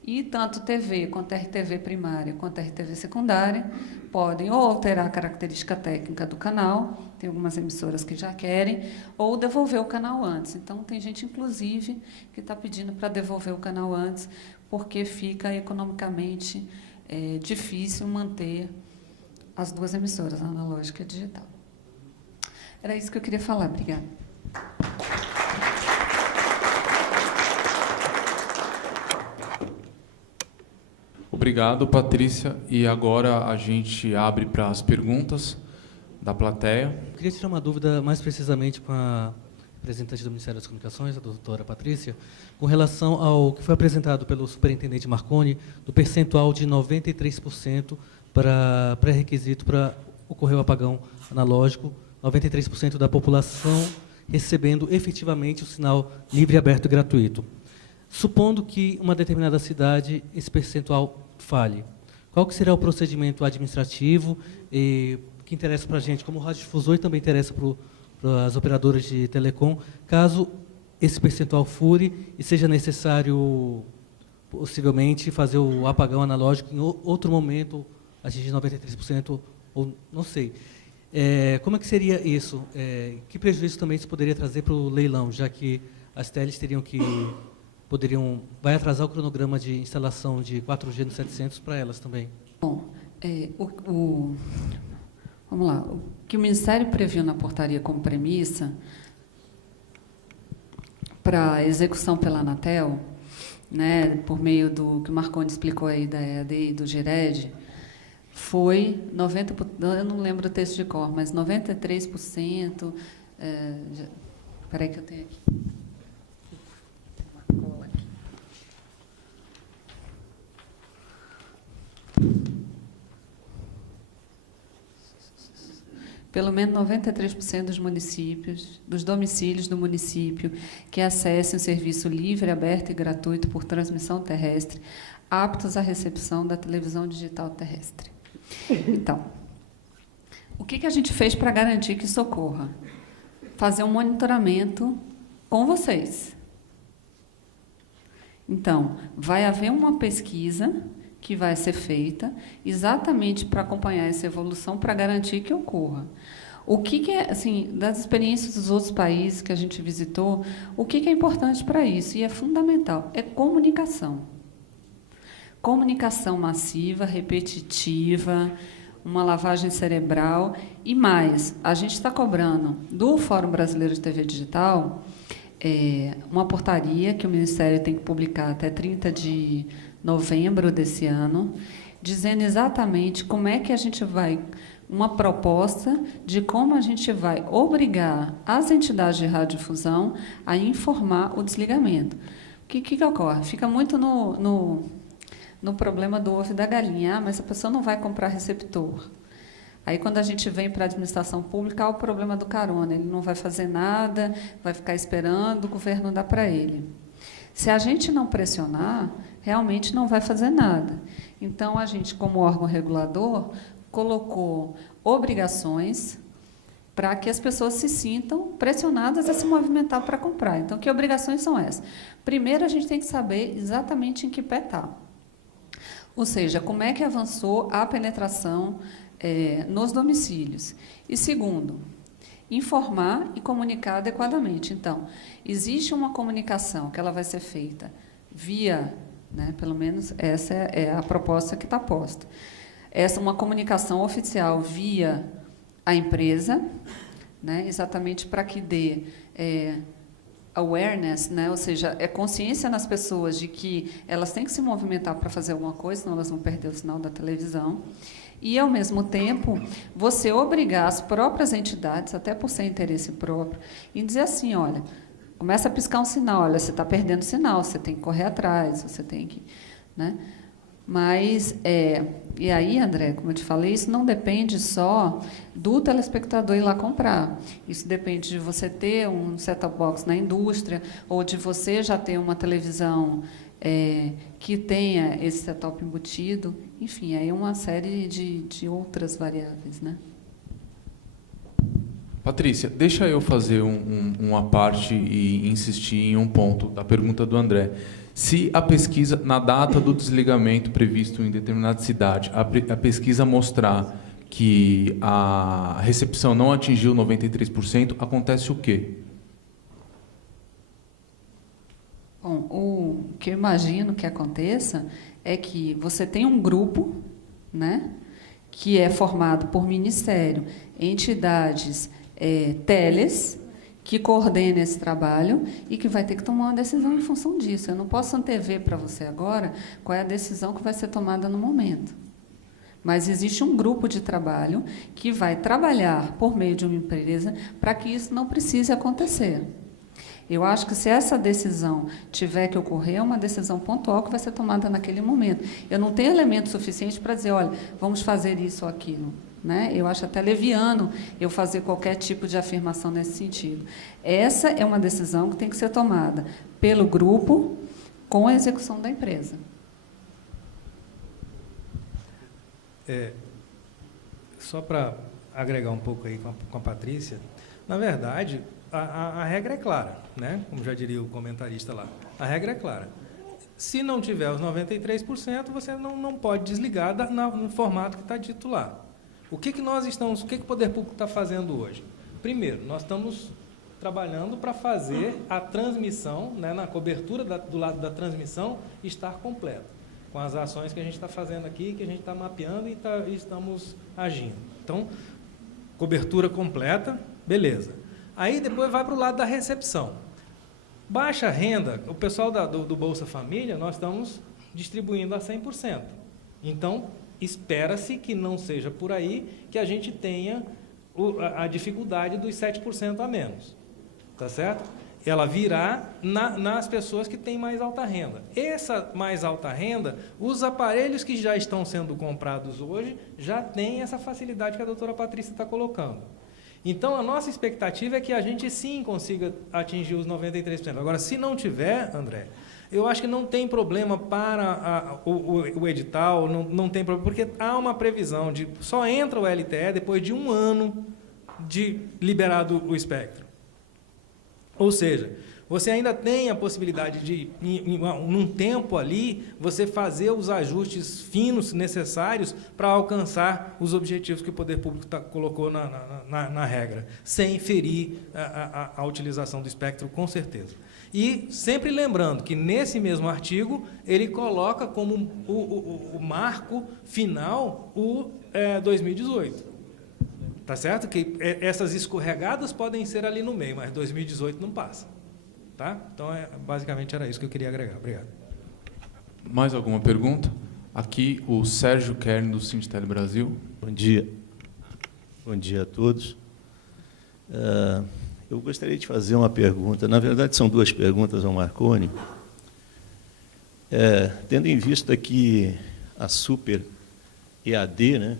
e tanto TV quanto RTV primária quanto RTV secundária podem ou alterar a característica técnica do canal, tem algumas emissoras que já querem, ou devolver o canal antes. Então, tem gente, inclusive, que está pedindo para devolver o canal antes, porque fica economicamente difícil manter as duas emissoras, a analógica e a digital. Era isso que eu queria falar. Obrigada. Obrigado, Patrícia. E agora a gente abre para as perguntas da plateia. Eu queria tirar uma dúvida mais precisamente com a representante do Ministério das Comunicações, a doutora Patrícia, com relação ao que foi apresentado pelo superintendente Marconi, do percentual de 93% para pré-requisito para ocorrer o apagão analógico, 93% da população recebendo efetivamente o sinal livre, aberto e gratuito. Supondo que uma determinada cidade esse percentual falhe, qual que será o procedimento administrativo que interessa para a gente, como radiodifusor, e também interessa para as operadoras de telecom, caso esse percentual fure e seja necessário, possivelmente, fazer o apagão analógico em outro momento, atingir 93%, ou não sei. Como é que seria isso? Que prejuízo também isso poderia trazer para o leilão, já que as teles vai atrasar o cronograma de instalação de 4G no 700 para elas também? Bom, vamos lá. O que o Ministério previu na portaria como premissa para execução pela Anatel, né, por meio do que o Marconi explicou aí da EAD e do GIRED, foi 90%, eu não lembro o texto de cor, mas 93%. Espera aí que eu tenho aqui. Pelo menos 93% dos municípios, dos domicílios do município que acessem o serviço livre, aberto e gratuito por transmissão terrestre, aptos à recepção da televisão digital terrestre. Então, o que a gente fez para garantir que isso ocorra? Fazer um monitoramento com vocês. Então, vai haver uma pesquisa que vai ser feita exatamente para acompanhar essa evolução, para garantir que ocorra. O que é, assim, das experiências dos outros países que a gente visitou, o que é importante para isso, e é fundamental, é comunicação. Comunicação massiva, repetitiva, uma lavagem cerebral, e mais, a gente está cobrando do Fórum Brasileiro de TV Digital uma portaria que o Ministério tem que publicar até 30 de novembro desse ano, dizendo exatamente como é que a gente vai, uma proposta de como a gente vai obrigar as entidades de radiodifusão a informar o desligamento. O que ocorre? Fica muito no problema do ovo e da galinha. Mas a pessoa não vai comprar receptor. Aí, quando a gente vem para a administração pública, há o problema do carona. Ele não vai fazer nada, vai ficar esperando, o governo dá para ele. Se a gente não pressionar, realmente não vai fazer nada. Então, a gente, como órgão regulador, colocou obrigações para que as pessoas se sintam pressionadas a se movimentar para comprar. Então, que obrigações são essas? Primeiro, a gente tem que saber exatamente em que pé está. Ou seja, como é que avançou a penetração nos domicílios. E, segundo, informar e comunicar adequadamente. Então, existe uma comunicação que ela vai ser feita via, né, pelo menos essa é a proposta que está posta. Essa é uma comunicação oficial via a empresa, né, exatamente para que dê awareness, né? Ou seja, é consciência nas pessoas de que elas têm que se movimentar para fazer alguma coisa, senão elas vão perder o sinal da televisão. E, ao mesmo tempo, você obrigar as próprias entidades, até por ser interesse próprio, e dizer assim, olha, começa a piscar um sinal, olha, você está perdendo sinal, você tem que correr atrás, você tem que... Né? Mas, e aí, André, como eu te falei, isso não depende só do telespectador ir lá comprar. Isso depende de você ter um set-top box na indústria, ou de você já ter uma televisão que tenha esse set-top embutido. Enfim, aí uma série de outras variáveis, né? Patrícia, deixa eu fazer uma parte e insistir em um ponto da pergunta do André. Se a pesquisa, na data do desligamento previsto em determinada cidade, a pesquisa mostrar que a recepção não atingiu 93%, acontece o quê? Bom, o que eu imagino que aconteça é que você tem um grupo, né, que é formado por ministério, entidades, teles, que coordena esse trabalho e que vai ter que tomar uma decisão em função disso. Eu não posso antever para você agora qual é a decisão que vai ser tomada no momento. Mas existe um grupo de trabalho que vai trabalhar por meio de uma empresa para que isso não precise acontecer. Eu acho que se essa decisão tiver que ocorrer, é uma decisão pontual que vai ser tomada naquele momento. Eu não tenho elemento suficiente para dizer, olha, vamos fazer isso ou aquilo. Né? Eu acho até leviano eu fazer qualquer tipo de afirmação nesse sentido. Essa é uma decisão que tem que ser tomada pelo grupo com a execução da empresa. Só para agregar um pouco aí com a Patrícia, na verdade, a regra é clara, né? Como já diria o comentarista lá. A regra é clara. Se não tiver os 93%, você não pode desligar no formato que está dito lá. O que o poder público está fazendo hoje? Primeiro, nós estamos trabalhando para fazer a transmissão, né, na cobertura do lado da transmissão, estar completa, com as ações que a gente está fazendo aqui, que a gente está mapeando e estamos agindo. Então, cobertura completa, beleza. Aí depois vai para o lado da recepção. Baixa renda, o pessoal do Bolsa Família, nós estamos distribuindo a 100%. Então, espera-se que não seja por aí que a gente tenha a dificuldade dos 7% a menos. Tá certo? Ela virá nas pessoas que têm mais alta renda. Essa mais alta renda, os aparelhos que já estão sendo comprados hoje, já têm essa facilidade que a doutora Patrícia está colocando. Então, a nossa expectativa é que a gente, sim, consiga atingir os 93%. Agora, se não tiver, André, eu acho que não tem problema para o edital, não tem problema, porque há uma previsão de só entra o LTE depois de 1 ano de liberado o espectro. Ou seja, você ainda tem a possibilidade de, num tempo ali, você fazer os ajustes finos necessários para alcançar os objetivos que o poder público colocou na regra, sem ferir a utilização do espectro, com certeza. E sempre lembrando que, nesse mesmo artigo, ele coloca como o marco final o 2018. Tá certo? Que essas escorregadas podem ser ali no meio, mas 2018 não passa. Tá? Então, basicamente, era isso que eu queria agregar. Obrigado. Mais alguma pergunta? Aqui, o Sérgio Kern, do Sindicato Brasil. Bom dia. Bom dia a todos. Eu gostaria de fazer uma pergunta. Na verdade, são 2 perguntas ao Marconi. Tendo em vista que a Super EAD, né,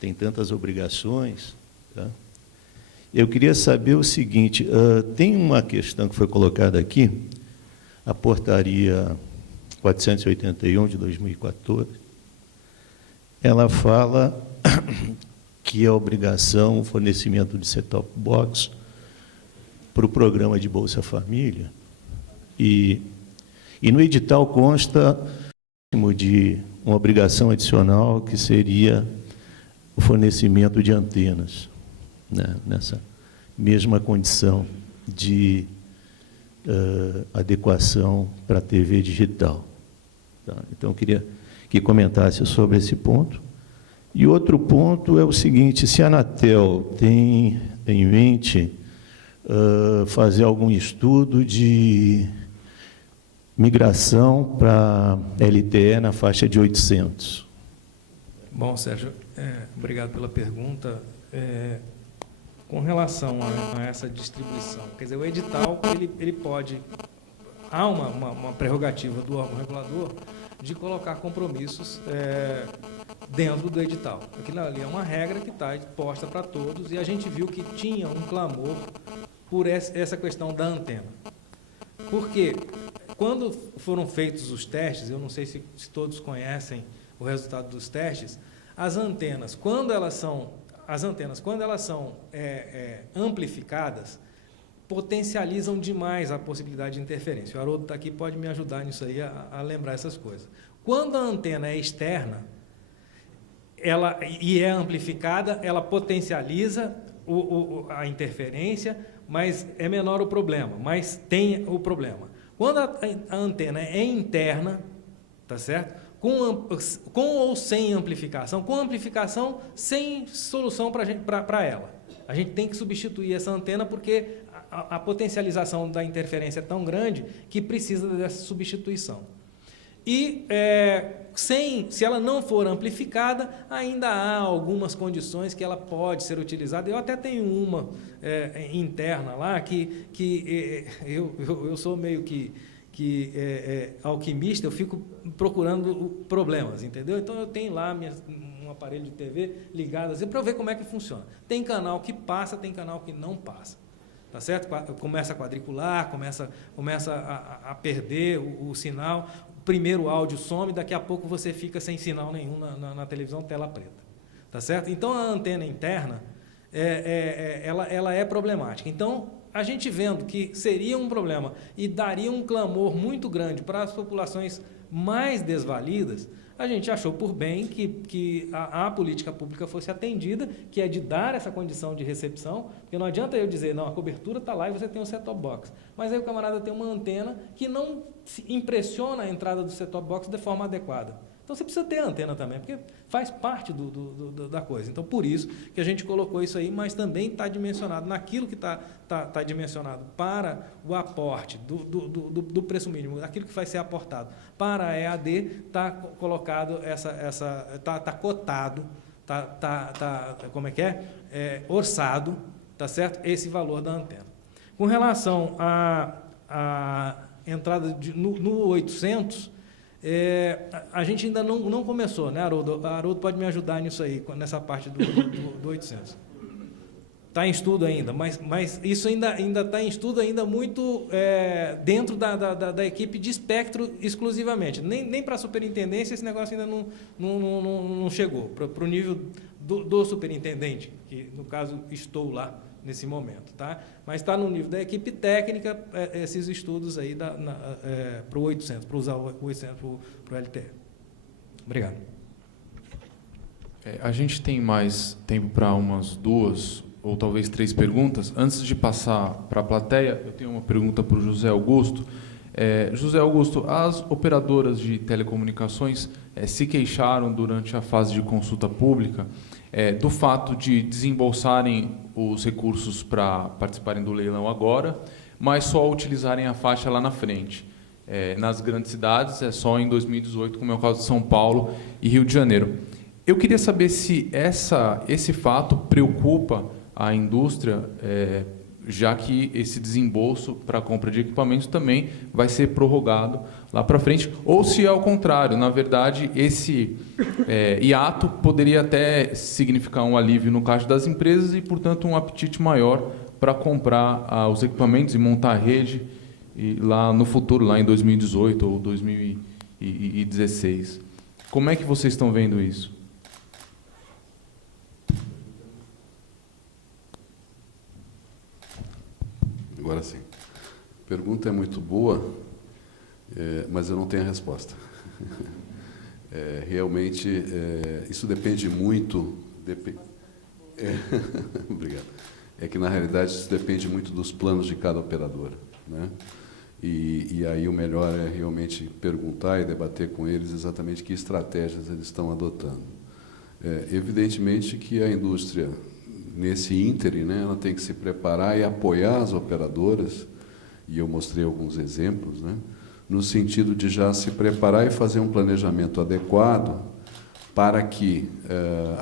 tem tantas obrigações, tá? Eu queria saber o seguinte, tem uma questão que foi colocada aqui, a portaria 481 de 2014, ela fala que é obrigação o fornecimento de set-top box para o programa de Bolsa Família, e no edital consta de uma obrigação adicional que seria o fornecimento de antenas, né, nessa mesma condição de adequação para a TV digital. Tá? Então, eu queria que comentasse sobre esse ponto. E outro ponto é o seguinte, se a Anatel tem em mente fazer algum estudo de migração para LTE na faixa de 800. Bom, Sérgio, obrigado pela pergunta. Com relação a essa distribuição, quer dizer, o edital ele pode, há uma prerrogativa do órgão regulador de colocar compromissos dentro do edital. Aquilo ali é uma regra que está posta para todos, e a gente viu que tinha um clamor por essa questão da antena. Porque quando foram feitos os testes, eu não sei se todos conhecem o resultado dos testes, as antenas, quando elas são amplificadas, potencializam demais a possibilidade de interferência. O Haroldo está aqui, pode me ajudar nisso aí, a lembrar essas coisas. Quando a antena é externa e é amplificada, ela potencializa a interferência, mas é menor o problema, mas tem o problema. Quando a antena é interna, tá certo? Com ou sem amplificação, com amplificação, sem solução para ela. A gente tem que substituir essa antena porque a potencialização da interferência é tão grande que precisa dessa substituição. E se ela não for amplificada, ainda há algumas condições que ela pode ser utilizada. Eu até tenho uma interna lá que eu sou meio que alquimista, eu fico procurando problemas, entendeu? Então eu tenho lá um aparelho de TV ligado assim, para eu ver como é que funciona. Tem canal que passa, tem canal que não passa, tá certo? Começa a quadricular, começa a perder o sinal, o primeiro áudio some, daqui a pouco você fica sem sinal nenhum na televisão, tela preta, tá certo? Então a antena interna ela é problemática. Então a gente vendo que seria um problema e daria um clamor muito grande para as populações mais desvalidas, a gente achou por bem que a política pública fosse atendida, que é de dar essa condição de recepção, porque não adianta eu dizer, não, a cobertura está lá e você tem um set-top box, mas aí o camarada tem uma antena que não impressiona a entrada do set-top box de forma adequada. Então, você precisa ter antena também, porque faz parte da coisa. Então, por isso que a gente colocou isso aí, mas também está dimensionado naquilo que está dimensionado para o aporte do preço mínimo, aquilo que vai ser aportado para a EAD, está colocado está cotado, como é que é? Orçado, tá certo? Esse valor da antena. Com relação à entrada no 800, a gente ainda não começou, né, Haroldo? Haroldo pode me ajudar nisso aí, nessa parte do 800. Está em estudo ainda, mas isso ainda está em estudo, ainda muito dentro da equipe de espectro exclusivamente. Nem para a superintendência esse negócio ainda não chegou, para o nível do superintendente, que no caso estou lá nesse momento, tá? Mas está no nível da equipe técnica esses estudos aí para o 800, para usar o 800 para o LTE. Obrigado. A gente tem mais tempo para umas 2 ou talvez 3 perguntas. Antes de passar para a plateia, eu tenho uma pergunta para o José Augusto. José Augusto, as operadoras de telecomunicações se queixaram durante a fase de consulta pública do fato de desembolsarem os recursos para participarem do leilão agora, mas só utilizarem a faixa lá na frente. Nas grandes cidades, é só em 2018, como é o caso de São Paulo e Rio de Janeiro. Eu queria saber se esse fato preocupa a indústria, já que esse desembolso para a compra de equipamentos também vai ser prorrogado lá para frente, ou se é ao contrário, na verdade, esse hiato poderia até significar um alívio no caixa das empresas e, portanto, um apetite maior para comprar os equipamentos e montar a rede lá no futuro, lá em 2018 ou 2016. Como é que vocês estão vendo isso? Agora sim. A pergunta é muito boa, mas eu não tenho a resposta. Realmente, isso depende muito... Obrigado. É que, na realidade, isso depende muito dos planos de cada operadora, né? E aí o melhor é realmente perguntar e debater com eles exatamente que estratégias eles estão adotando. Evidentemente que a indústria, nesse ínterim, né, ela tem que se preparar e apoiar as operadoras, e eu mostrei alguns exemplos, né, no sentido de já se preparar e fazer um planejamento adequado para que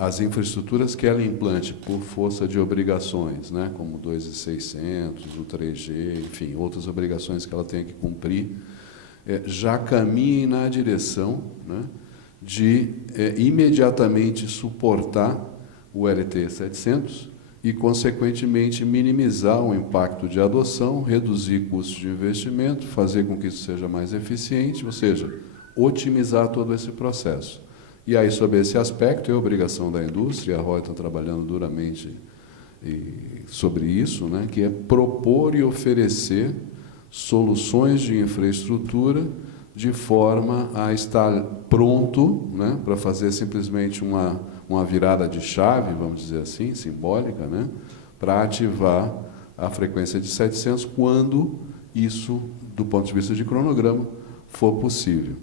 as infraestruturas que ela implante por força de obrigações, né, como o 2.600, o 3G, enfim, outras obrigações que ela tem que cumprir, já caminhem na direção, né, de imediatamente suportar o LTE 700 e, consequentemente, minimizar o impacto de adoção, reduzir custos de investimento, fazer com que isso seja mais eficiente, ou seja, otimizar todo esse processo. E aí, sobre esse aspecto, é obrigação da indústria, a ROI está trabalhando duramente sobre isso, né, que é propor e oferecer soluções de infraestrutura de forma a estar pronto, né, para fazer simplesmente uma virada de chave, vamos dizer assim, simbólica, né, para ativar a frequência de 700 quando isso, do ponto de vista de cronograma, for possível.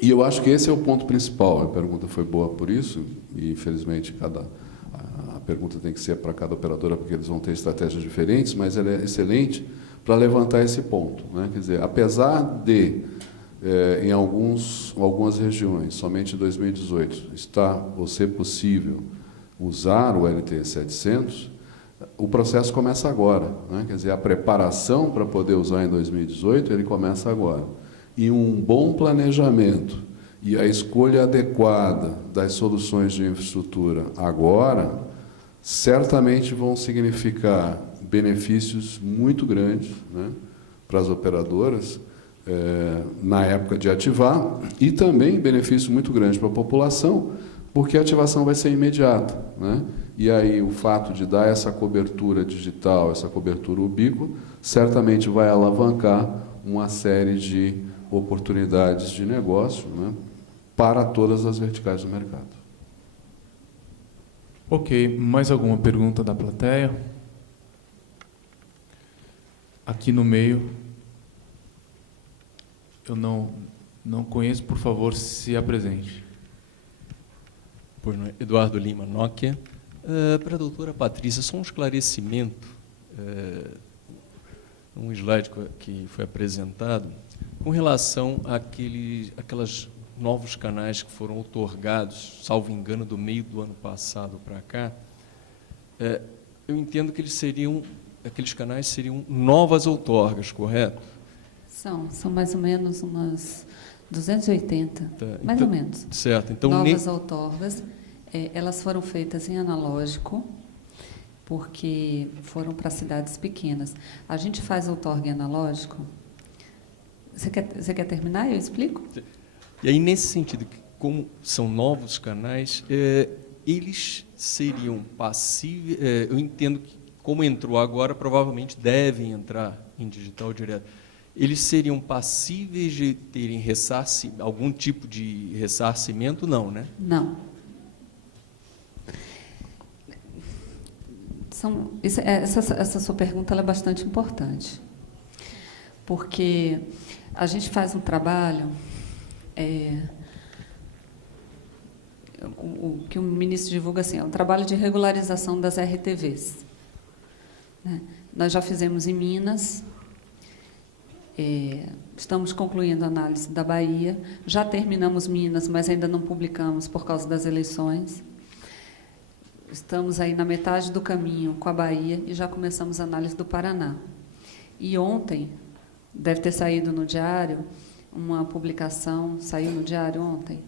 E eu acho que esse é o ponto principal. A pergunta foi boa por isso, e, infelizmente, a pergunta tem que ser para cada operadora, porque eles vão ter estratégias diferentes, mas ela é excelente para levantar esse ponto, né? Quer dizer, apesar de, em algumas regiões, somente em 2018, ser possível usar o LTE 700, o processo começa agora, né? Quer dizer, a preparação para poder usar em 2018, ele começa agora. E um bom planejamento e a escolha adequada das soluções de infraestrutura agora, certamente vão significar benefícios muito grandes, né, para as operadoras, na época de ativar, e também benefício muito grande para a população, porque a ativação vai ser imediata, né? E aí o fato de dar essa cobertura digital, essa cobertura ubíqua, certamente vai alavancar uma série de oportunidades de negócio, né, para todas as verticais do mercado. Ok, mais alguma pergunta da plateia? Aqui no meio, eu não conheço, por favor, se apresente. Pois não, Eduardo Lima, Nokia. Para a doutora Patrícia, só um esclarecimento, um slide que foi apresentado, com relação àquelas novos canais que foram outorgados, salvo engano, do meio do ano passado para cá. Eu entendo que aqueles canais seriam novas outorgas, correto? São mais ou menos umas 280, Tá, mais ou menos. Certo. Então, novas outorgas, elas foram feitas em analógico, porque foram para cidades pequenas. A gente faz outorga em analógico. Você quer terminar? Eu explico? E aí, nesse sentido, como são novos canais, eles seriam passíveis. Eu entendo que, como entrou agora, provavelmente devem entrar em digital direto. Eles seriam passíveis de terem algum tipo de ressarcimento? Não, né? Não. Essa sua pergunta ela é bastante importante, porque a gente faz um trabalho, o que o ministro divulga assim, é um trabalho de regularização das RTVs. Né? Nós já fizemos em Minas, estamos concluindo a análise da Bahia, já terminamos Minas, mas ainda não publicamos por causa das eleições. Estamos aí na metade do caminho com a Bahia e já começamos a análise do Paraná. E ontem, deve ter saído no diário, uma publicação, saiu no diário ontem?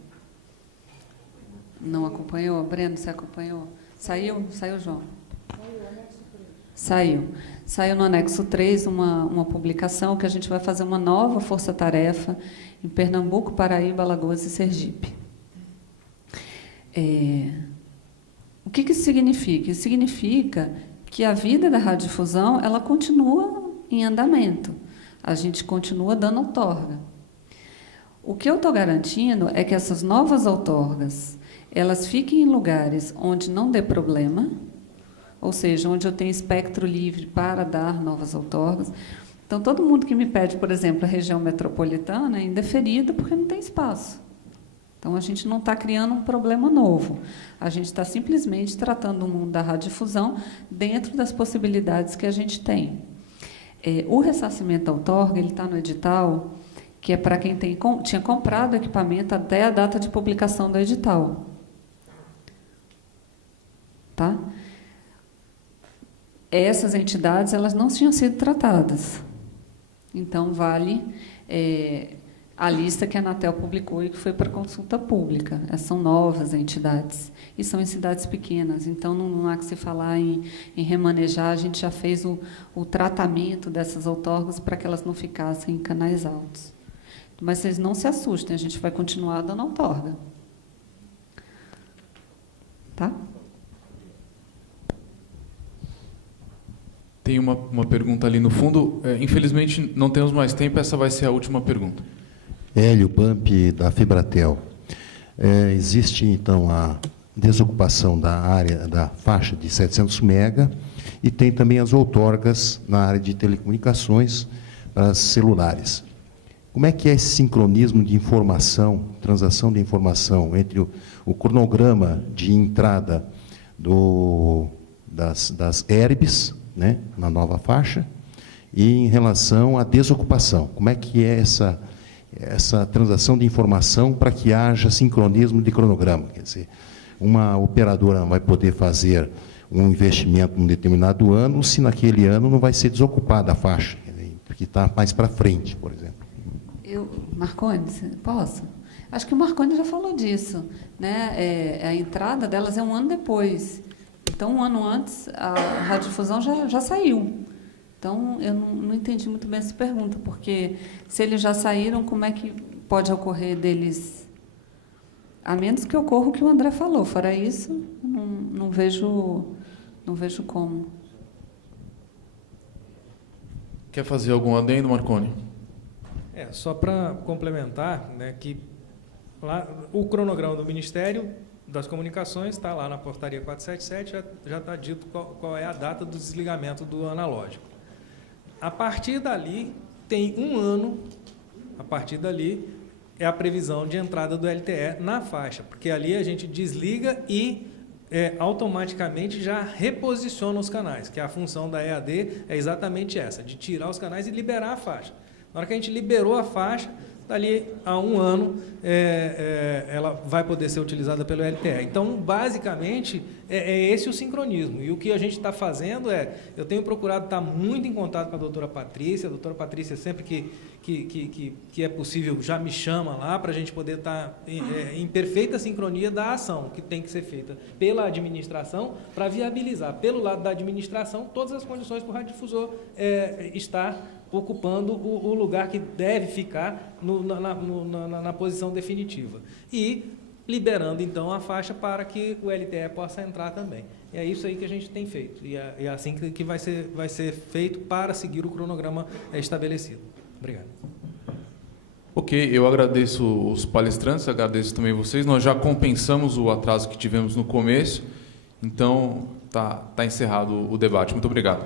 Não acompanhou? Breno, você acompanhou? Saiu, João? Saiu. Saiu no anexo 3 uma publicação que a gente vai fazer uma nova força-tarefa em Pernambuco, Paraíba, Alagoas e Sergipe. O que isso significa? Isso significa que a vida da radiodifusão ela continua em andamento. A gente continua dando outorga. O que eu estou garantindo é que essas novas outorgas elas fiquem em lugares onde não dê problema, ou seja, onde eu tenho espectro livre para dar novas outorgas. Então, todo mundo que me pede, por exemplo, a região metropolitana é indeferido porque não tem espaço. Então, a gente não está criando um problema novo. A gente está simplesmente tratando o mundo da radiodifusão dentro das possibilidades que a gente tem. O ressarcimento da outorga, ele está no edital, que é para quem tinha comprado equipamento até a data de publicação do edital. Tá? Essas entidades, elas não tinham sido tratadas. Então, vale a lista que a Anatel publicou e que foi para consulta pública. Essas são novas entidades, e são em cidades pequenas. Então, não há que se falar em remanejar. A gente já fez o tratamento dessas outorgas para que elas não ficassem em canais altos. Mas vocês não se assustem, a gente vai continuar dando outorga. Tá? Tem uma pergunta ali no fundo. Infelizmente, não temos mais tempo, essa vai ser a última pergunta. Hélio Bump, da Fibratel. Existe, então, a desocupação da área, da faixa de 700 mega, e tem também as outorgas na área de telecomunicações para celulares. Como é que é esse sincronismo de informação, transação de informação entre o cronograma de entrada das ERBs, né, na nova faixa, e em relação à desocupação? Como é que é essa transação de informação para que haja sincronismo de cronograma? Quer dizer, uma operadora vai poder fazer um investimento num determinado ano, se naquele ano não vai ser desocupada a faixa, porque está mais para frente, por exemplo. Marconi, posso? Acho que o Marconi já falou disso, né? A entrada delas é um ano depois. Então, um ano antes, a radiodifusão já saiu. Então, eu não entendi muito bem essa pergunta, porque se eles já saíram, como é que pode ocorrer deles? A menos que ocorra o que o André falou. Fora isso, não vejo como. Quer fazer algum adendo, Marconi? Só para complementar, né, que lá, o cronograma do Ministério das Comunicações está lá na portaria 477, já está dito qual é a data do desligamento do analógico. A partir dali, tem um ano, a partir dali, é a previsão de entrada do LTE na faixa, porque ali a gente desliga e automaticamente já reposiciona os canais, que a função da EAD é exatamente essa, de tirar os canais e liberar a faixa. Na hora que a gente liberou a faixa, dali a um ano, ela vai poder ser utilizada pelo LTE. Então, basicamente, é esse o sincronismo. E o que a gente está fazendo eu tenho procurado estar muito em contato com a doutora Patrícia. A doutora Patrícia, sempre que é possível, já me chama lá para a gente poder estar em perfeita sincronia da ação que tem que ser feita pela administração para viabilizar, pelo lado da administração, todas as condições para o radiodifusor estar ocupando o lugar que deve ficar na posição definitiva. E liberando, então, a faixa para que o LTE possa entrar também. E é isso aí que a gente tem feito. E é assim que vai ser feito para seguir o cronograma estabelecido. Obrigado. Ok, eu agradeço os palestrantes, agradeço também vocês. Nós já compensamos o atraso que tivemos no começo, então está encerrado o debate. Muito obrigado.